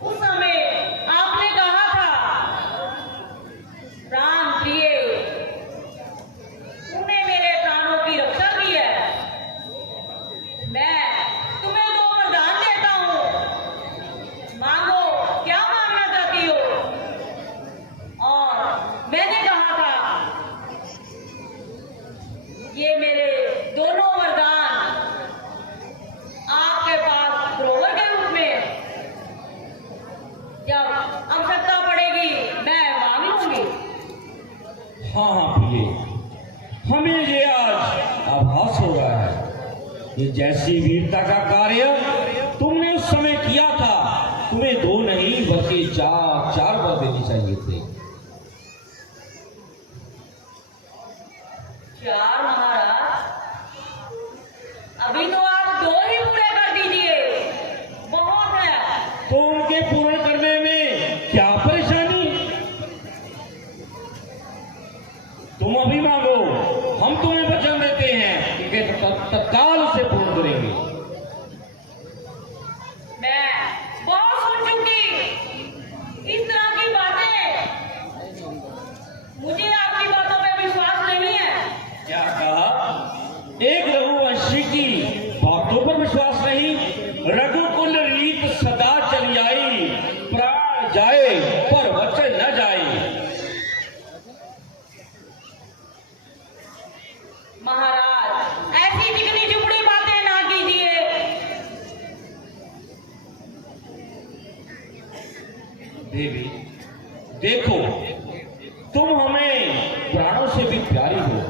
उस समय आपने कहा था, प्राण प्रिय, तूने मेरे प्राणों की रक्षा की है। मैं तुम्हें 2 वरदान देता हूँ, मांगो क्या मांगना चाहती हो। और मैंने कहा था, ये मेरे दोनों वरदान आपके पास धरोहर के रूप में जब आवश्यकता पड़ेगी मैं मांग लूंगी। हाँ हाँ प्रिय, हमें ये आज आभास हो रहा है कि जैसी वीरता का कार्य तुमने उस समय किया था, तुम्हें 2 नहीं बल्कि 4 वर देने चाहिए थे। 4 महाराज, अभी तो आप 2 ही पूरे कर दीजिए, बहुत है। तो उनके पूर्ण करने में क्या परेशानी? तुम अभी मांगो, हम तुम्हें वचन देते हैं कि तत्काल उसे पूर्ण करेंगे। मैं बहुत सुन चुकी इस तरह की बातें, मुझे आपकी बातों पे विश्वास नहीं है। क्या कहा? एक रघुवंशी की बातों पर विश्वास नहीं? रघुकुल रीत सदा चली आई, प्राण जाए पर वचन न जाए। महाराज, ऐसी चिकनी चुपड़ी बातें ना कीजिए। देवी देखो, तुम हमें प्राणों से भी प्यारी हो।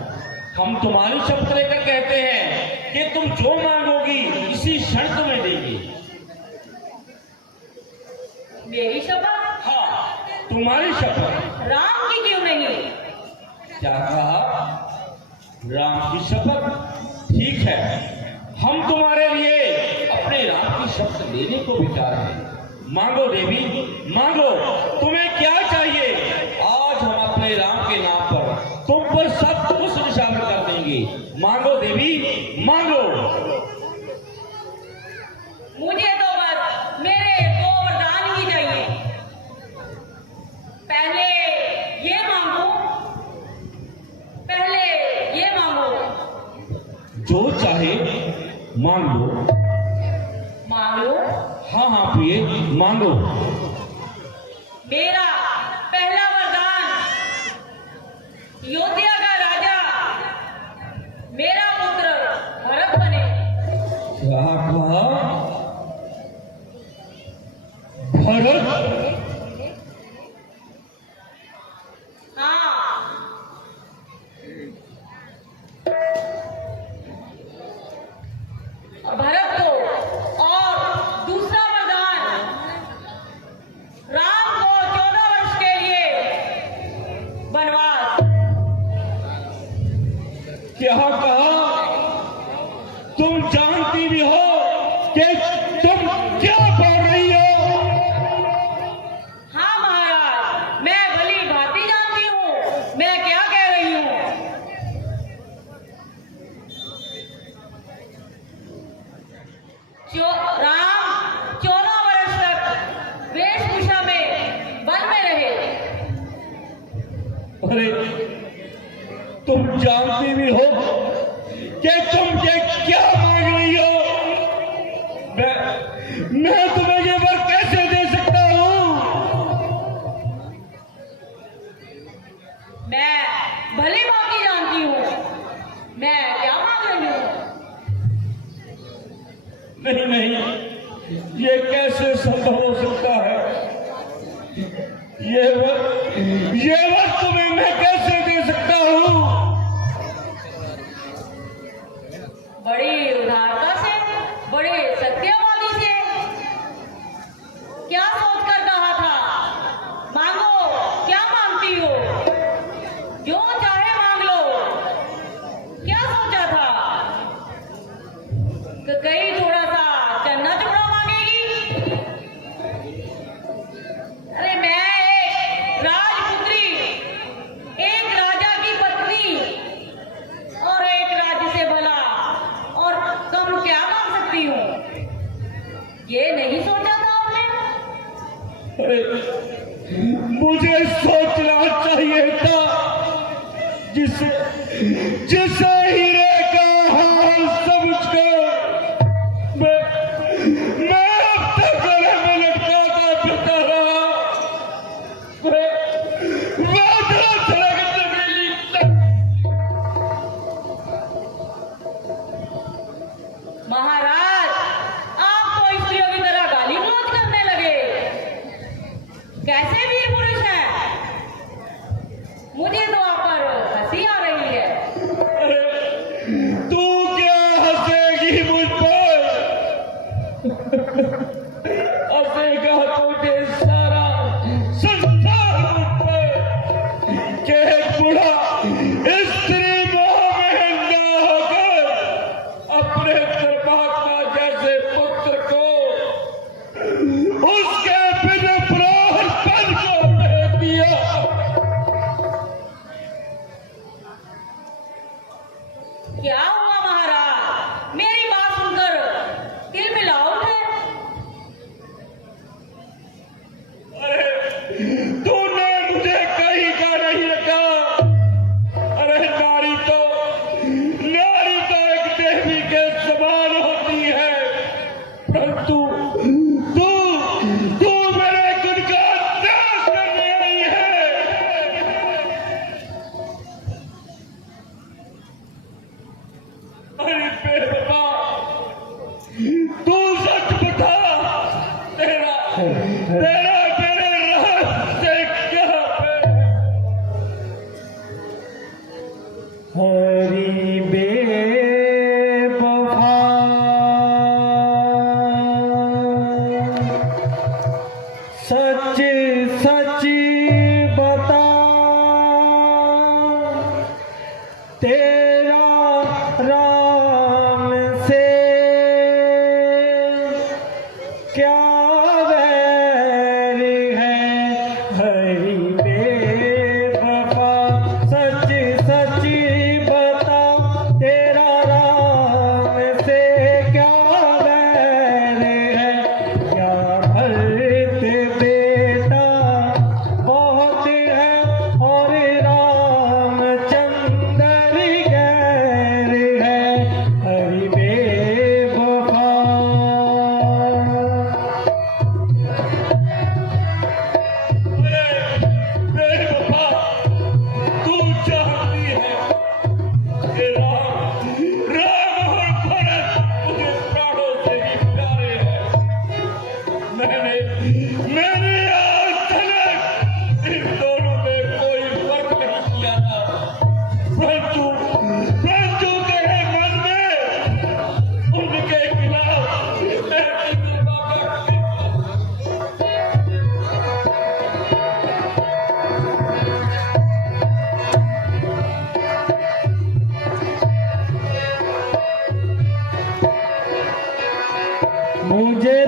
हम तुम्हारी शब्द लेकर कहते हैं कि तुम जो मांगोगी इसी क्षण तुम्हें देंगे। मेरी शपथ? हाँ, तुम्हारी शपथ। राम की क्यों नहीं? क्या कहा? राम की शपथ? ठीक है, हम तुम्हारे लिए अपने राम की शपथ लेने को भी तैयार हैं। मांगो देवी, मांगो, तुम्हें क्या चाहिए? आज हम अपने राम के नाम पर तुम पर सब कुछ निशावर कर देंगे। मांगो देवी, मांगो। मुझे तो बस मेरे 2 वरदान ही चाहिए। पहले ये मांगो, पहले ये मांगो। जो चाहे मांग लो। मांग लो। हाँ हाँ प्रिय, मांगो। मेरा पहला वरदान, अयोध्या का राजा मेरा पुत्र भरत बने। क्या कहा? भरत? हाँ, भरत को। और दूसरा वरदान, राम को 14 वर्ष के लिए वनवास। तुम क्या बोल रही हो? हाँ महाराज, मैं भली भांति जानती हूँ मैं क्या कह रही हूँ। राम 14 वर्ष तक वेशभूषा में वन में रहे। अरे तुम जानती भी हो कि तुम ये क्या मांग रही हो? मैं तुम्हें ये वर कैसे दे सकता हूँ? मैं भली भांति जानती हूँ मैं क्या मांग रही हूँ। नहीं नहीं, ये कैसे संभव हो सकता है? ये वर तुम्हें मैं कैसे दे सकता हूँ? बड़ी उदारता से, बड़े सत्यवादी से क्या सोच कर कहा था? मांगो, क्या मांगती हो? जो चाहे मांग लो। क्या सोचा था कि कहीं थोड़ा सा चन्ना चुपड़ा मांगेगी? अरे मैं एक राजपुत्री, एक राजा की पत्नी और एक राज्य से भला और कम क्या मांग सकती हूँ? ये नहीं सोचा था आपने? मुझे सोचना चाहिए था। जिसे हीरे का हाल समझकर मैं अब तक गले में लटकाता फिरता रहा। महाराज, आप तो स्त्रियों की तरह गाली गलौज करने लगे। कैसे वीर पुरुष हैं? मुझे तो आप पर हंसी आ रही है। तू क्या हंसेगी मुझ पर? हंसेगा तुझे सारा संसार मुझ पर कि एक बूढ़ा स्त्री मोह में ना होकर अपने दुर्भाग्य जैसे पुत्र को उसके बिना प्राण को दे दिया। क्या हुआ महाराज? मेरी बात सुनकर दिल में लाओ है। अरे तूने मुझे कहीं का नहीं रखा। अरे नारी तो एक देवी के समान होती है, परंतु तू मेरे गुण का नाश करने आई है। अरे बेवफा, तू सच बता, तेरा मेरे राज से क्या है? हरी बेवफा, सच सच बता, तेरा राम से क्या वैर है? हरि बेवफा, सच सच बता, तेरा राम से क्या वैर है? क्या भरत बेटा बहुत है और रामचंद्र गैर है? हरि बेवफा।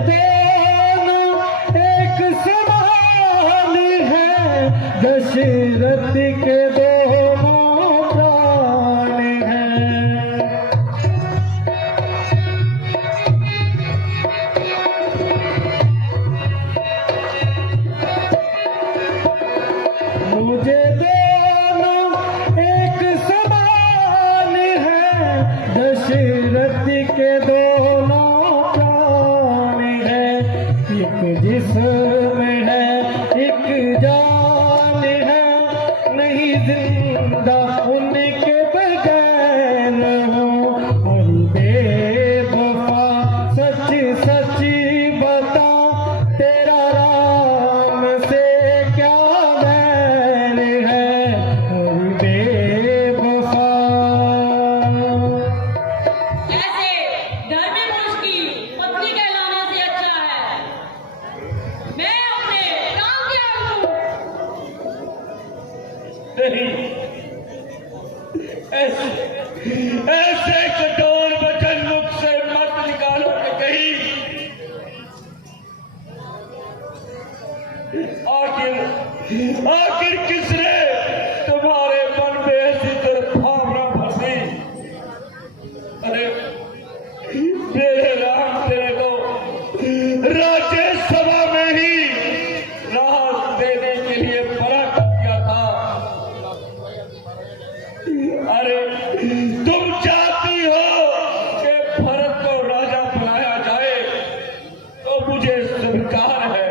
दोनों एक समान हैं, दशरथ के दोनों प्राण हैं। मुझे दोनों एक समान हैं, दशरथ के दोनों प्राण हैं। एक जिस्म है एक जान है, नहीं जिंदा उनके बगैर हूँ। और बेवफा सच सच बता, तेरा राम से क्या बैर है। और बेवफा ऐसे धर्मी पुरुष की पत्नी कहलाने से अच्छा है मैं अपने काम त्याग दूं। नहीं, ऐसे कठोर वचन मुख से मत निकालो कि कहीं आखिर किसने तुम्हारे मन में ऐसी तरह भावना भर दी। अरे मेरे राम, तेरे को राज्यसभा में ही राहत देने के लिए बड़ा कर दिया था। अरे तुम चाहती हो कि भरत को राजा बनाया जाए, तो मुझे स्वीकार है।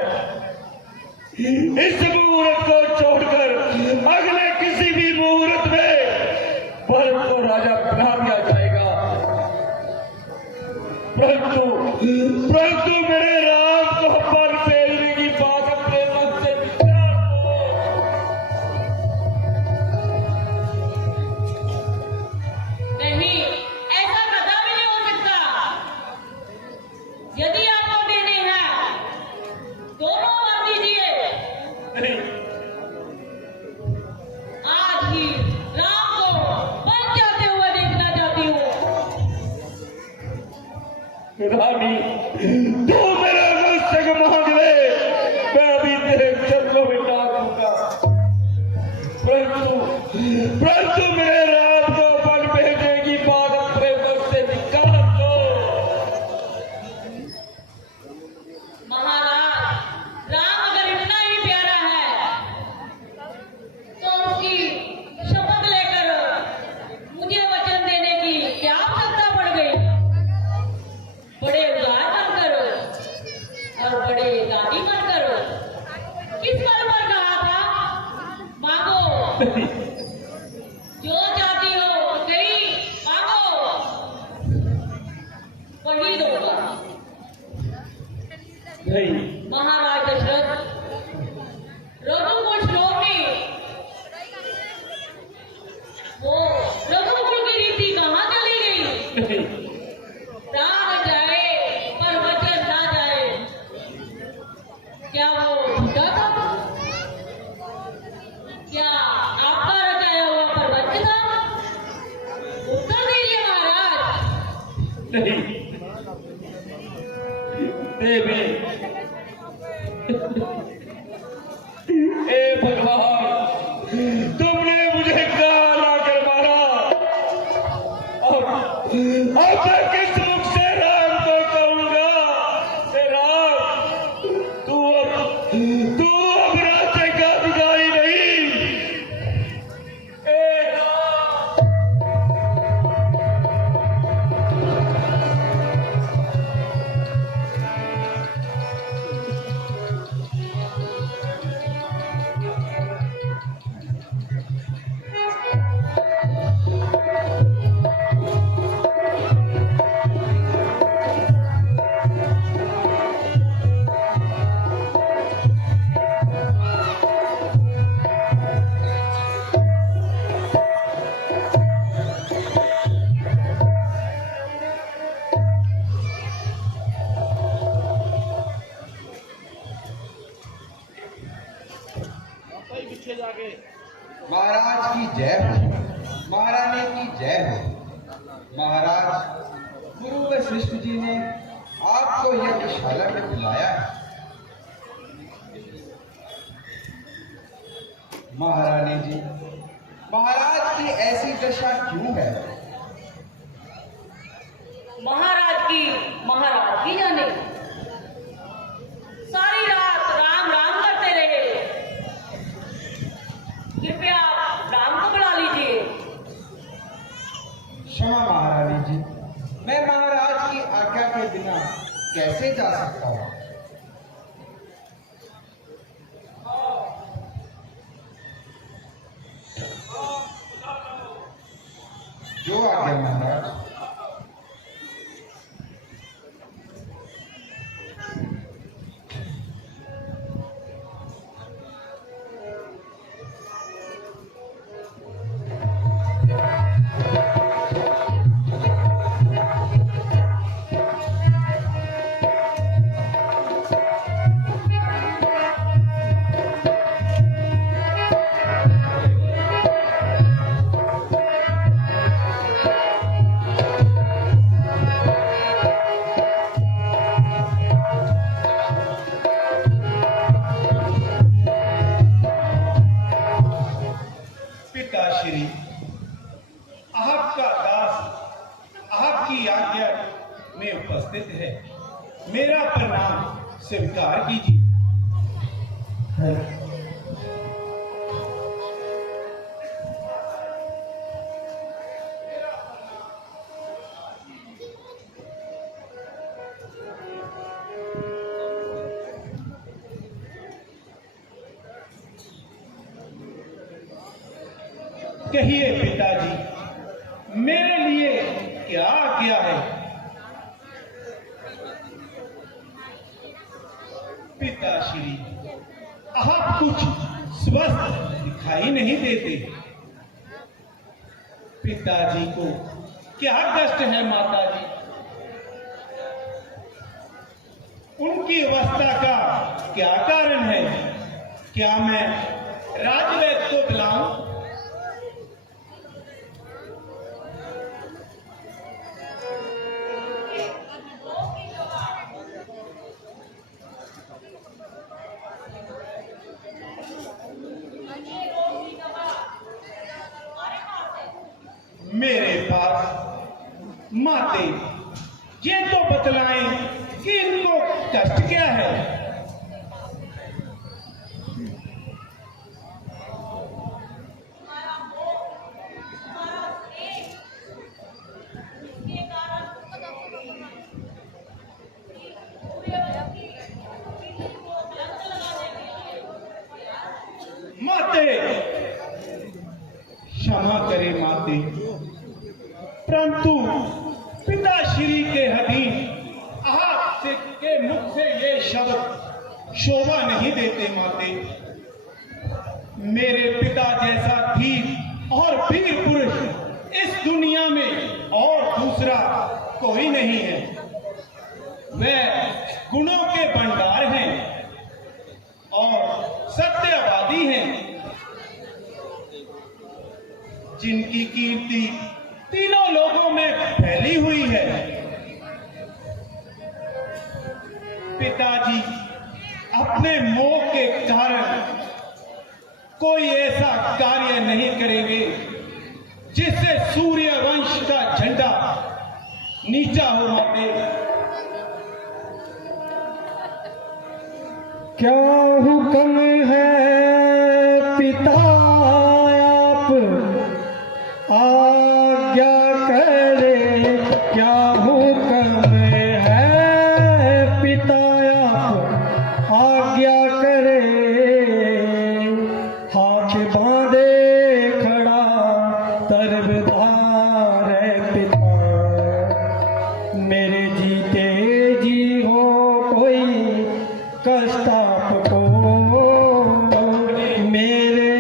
इस मुहूर्त को छोड़कर अगले किसी भी मुहूर्त में भरत को राजा बना दिया जाएगा। परंतु मेरे राम को पर फेरने की बात अपने मन से निकाल दो। नहीं, ऐसा कदापि नहीं हो सकता। यदि आपको देने हैं दोनों वर दीजिए। नहीं, आज ही राम को बन जाते हुए देखना चाहती हूँ। रानी, तू मेरा मस्तक मांग ले, मैं अभी तेरे चरणों में डाल दूंगा। परंतु मेरे राम को वन भेजने की बात अपने मन से निकाल दो। महाराज, राम अगर इतना ही प्यारा है तो उसकी शपथ लेकर मुझे वचन देने की क्या आवश्यकता पड़ गई। बड़े उदार बनकर और बड़े दादी बनकर किस पल पर कहा था मांगो, जो चाहती हो कहीं मांगो, वही दूंगा। नहीं, महाराज दशरथ, रघुकुल श्लोकी, वो रघुकुल की रीति कहाँ चली गई। नहीं, प्राण जाए पर वचन ना जाए, क्या वो झूठा था? क्या आपका रचाया हुआ प्रपंच था? उत्तर दीजिए महाराज। नहीं देवी, ए भगवान, तुमने मुझे कहा लाकर मारा। अब मैं किस मुख से राम को कहूंगा कि राम, तू अब राज्य का अधिकारी नहीं। ए राम, महाराज की जय हो, महारानी की जय हो। महाराज, गुरु वशिष्ठ जी ने आपकी आपको यज्ञशाला में बुलाया है। महारानी जी, महाराज की ऐसी दशा क्यों है? महाराज की जाने। सारी रात राम राम करते रहे। कृपया आप राम को बुला लीजिए। क्षमा महारानी जी, मैं महाराज की आज्ञा के बिना कैसे जा सकता हूँ? जो आज्ञा महाराज। पिताश्री, आपका दास आपकी आज्ञा में उपस्थित है। मेरा प्रणाम स्वीकार कीजिए। कहिए पिताजी, मेरे लिए क्या आज्ञा है? पिताश्री, आप कुछ स्वस्थ दिखाई नहीं देते। पिताजी को क्या कष्ट है माताजी? उनकी अवस्था का क्या कारण है? क्या मैं राजवैद्य को बुलाऊं? मेरे पास माते, ये तो बतलाएं कि इनको कष्ट क्या है? माते, क्षमा करे माते, परंतु पिताश्री के अधीन आप के मुख से ये शब्द शोभा नहीं देते माते। मेरे पिता जैसा धीर और वीर पुरुष इस दुनिया में और दूसरा कोई नहीं है। वे गुणों के भंडार हैं और सत्यवादी हैं, जिनकी कीर्ति तीनों लोगों में फैली हुई है। पिताजी अपने मोह के कारण कोई ऐसा कार्य नहीं करेंगे जिससे सूर्य वंश का झंडा नीचा हो माते। क्या हुक्म है पिता आप आज्ञा करे? क्या हुक्म है पिता आप आज्ञा करे? हाथ बांधे खड़ा तरबदार है पिता, मेरे जीते जी हो कोई कष्ट आपको, मेरे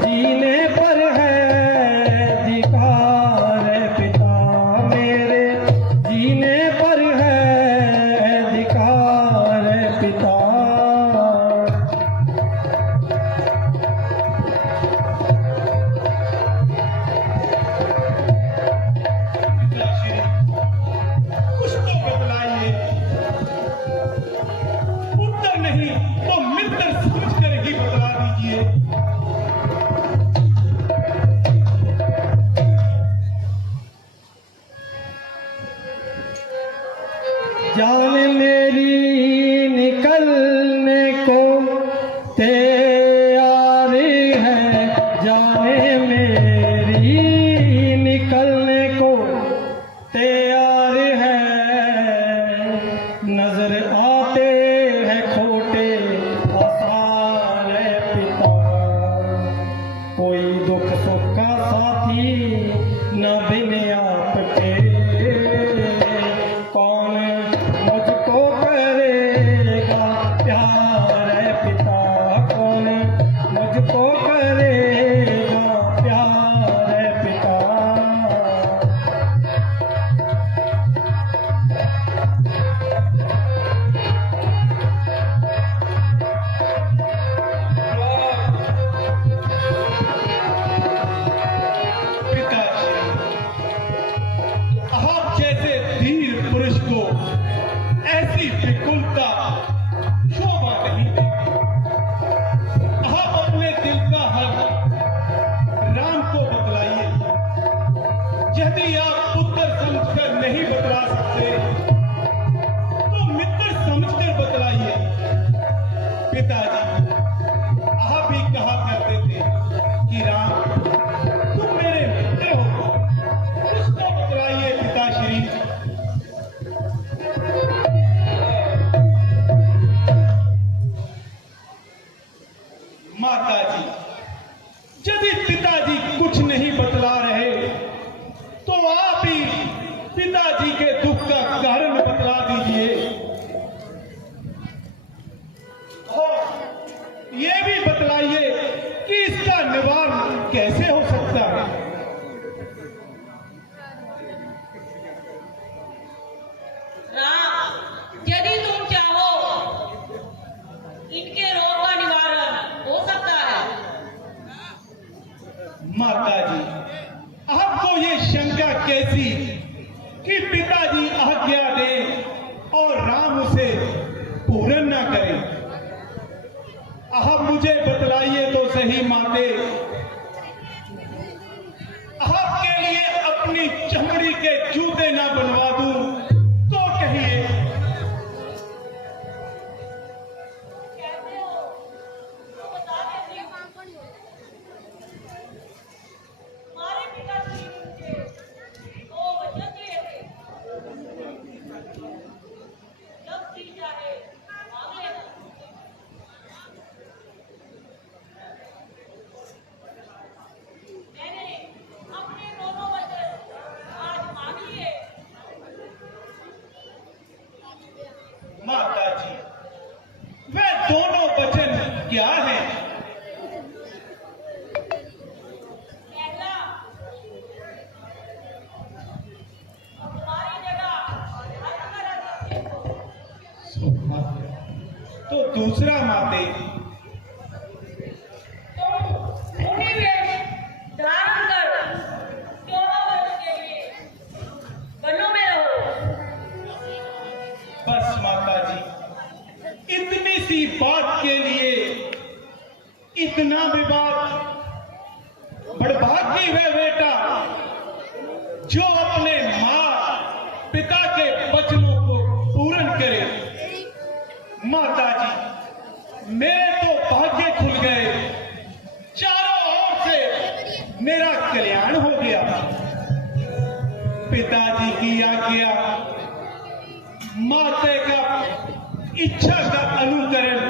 जीने पर है अधिकार है पिता, मेरे जीने पर है अधिकार है पिता। नहीं तो मित्र समझ कर ही बतला दीजिए। जान मेरी निकलने को तैयारी है, जाने मेरी निकलने को तैयार है। नजर आते हैं खोटे आसार पिता, कोई दुख सुख का साथी न बिन आपके। कौन मुझको करेगा प्यार पिता, कौन मुझको करेगा प्यार पिता। पिताजी, आप जैसे धीर पुरुष को ऐसी विपुलता शोभा नहीं देती। आप अपने दिल का हल राम को बतलाइए। यदि आप पुत्र समझकर नहीं बतला सकते तो मित्र समझकर बतलाइए। पिताजी, आप ही कहा करते थे कि राम तुम मेरे मित्र हो, कुछ तो बतलाइए पिताश्री। माताजी, यदि पिताजी कुछ नहीं बतला रहे तो आप ही पिताजी के दुख का कारण बतला दीजिए। और ये भी बतलाइए कि इसका निवारण कैसे हो सकता है। राम, यदि तुम चाहो इनके रोग का निवारण हो सकता है। माताजी, आपको ये शंका कैसी कि पिताजी आज्ञा दें और राम उसे पूर्ण ना करें? आप मुझे बतलाइए तो सही माते। आपके लिए अपनी चमड़ी के जूते ना बनवा दूं तो कहिए। कहते हो तो बता देती हूँ। हमारे पिताजी ने दो वचन दिए थे, जब जी चाहे मांग लेना। मैंने अपने दोनों वचन आज मांग लिए। माताजी, वे दोनों वचन क्या हैं? पहला, तुम्हारी जगह हर तरह तो दूसरा माते, तुम उन्हीं वेश धारण कर 14 वर्ष के लिए वनों में रहो। बस माता जी, इतनी सी बात के लिए इतना विवाद? बड़भागी वह बेटा जो अपने माँ पिता के वचनों को पूर्ण करे। माता जी, मेरे तो भाग्य खुल गए, चारों ओर से मेरा कल्याण हो गया। पिताजी की आज्ञा, माते का इच्छा का अनुकरण,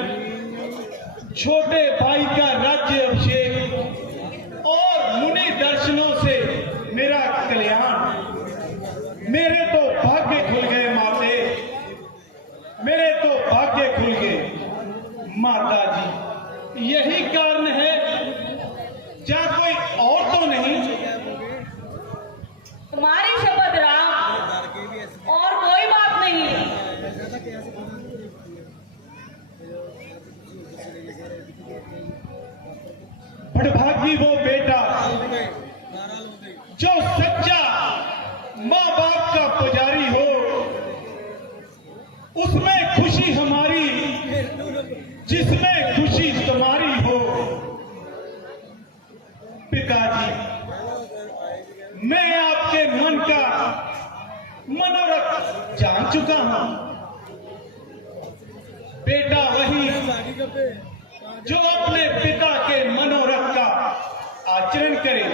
छोटे भाई का राज्य अभिषेक और मुनि दर्शनों से मेरा कल्याण। मेरे तो भाग्य खुल गए माते, मेरे तो भाग्य खुल गए। माता जी, यही कारण है, क्या कोई और तो नहीं? तुम्हारी शपथ राम, और कोई बात नहीं। बड़भागी वो बेटा जो सच्चा माँ बाप का पुजारी हो, उसमें खुशी हमारी जिसमें खुशी तुम्हारी हो। पिताजी, मैं आपके मन का मनोरथ जान चुका हूं। बेटा वही जो अपने पिता के मनोरथ का आचरण करे।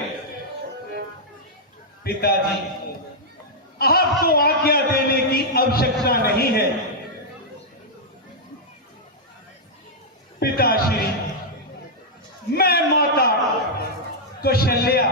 पिताजी, आपको आज्ञा देने की आवश्यकता नहीं है। पिताश्री, मैं माता कौशल्या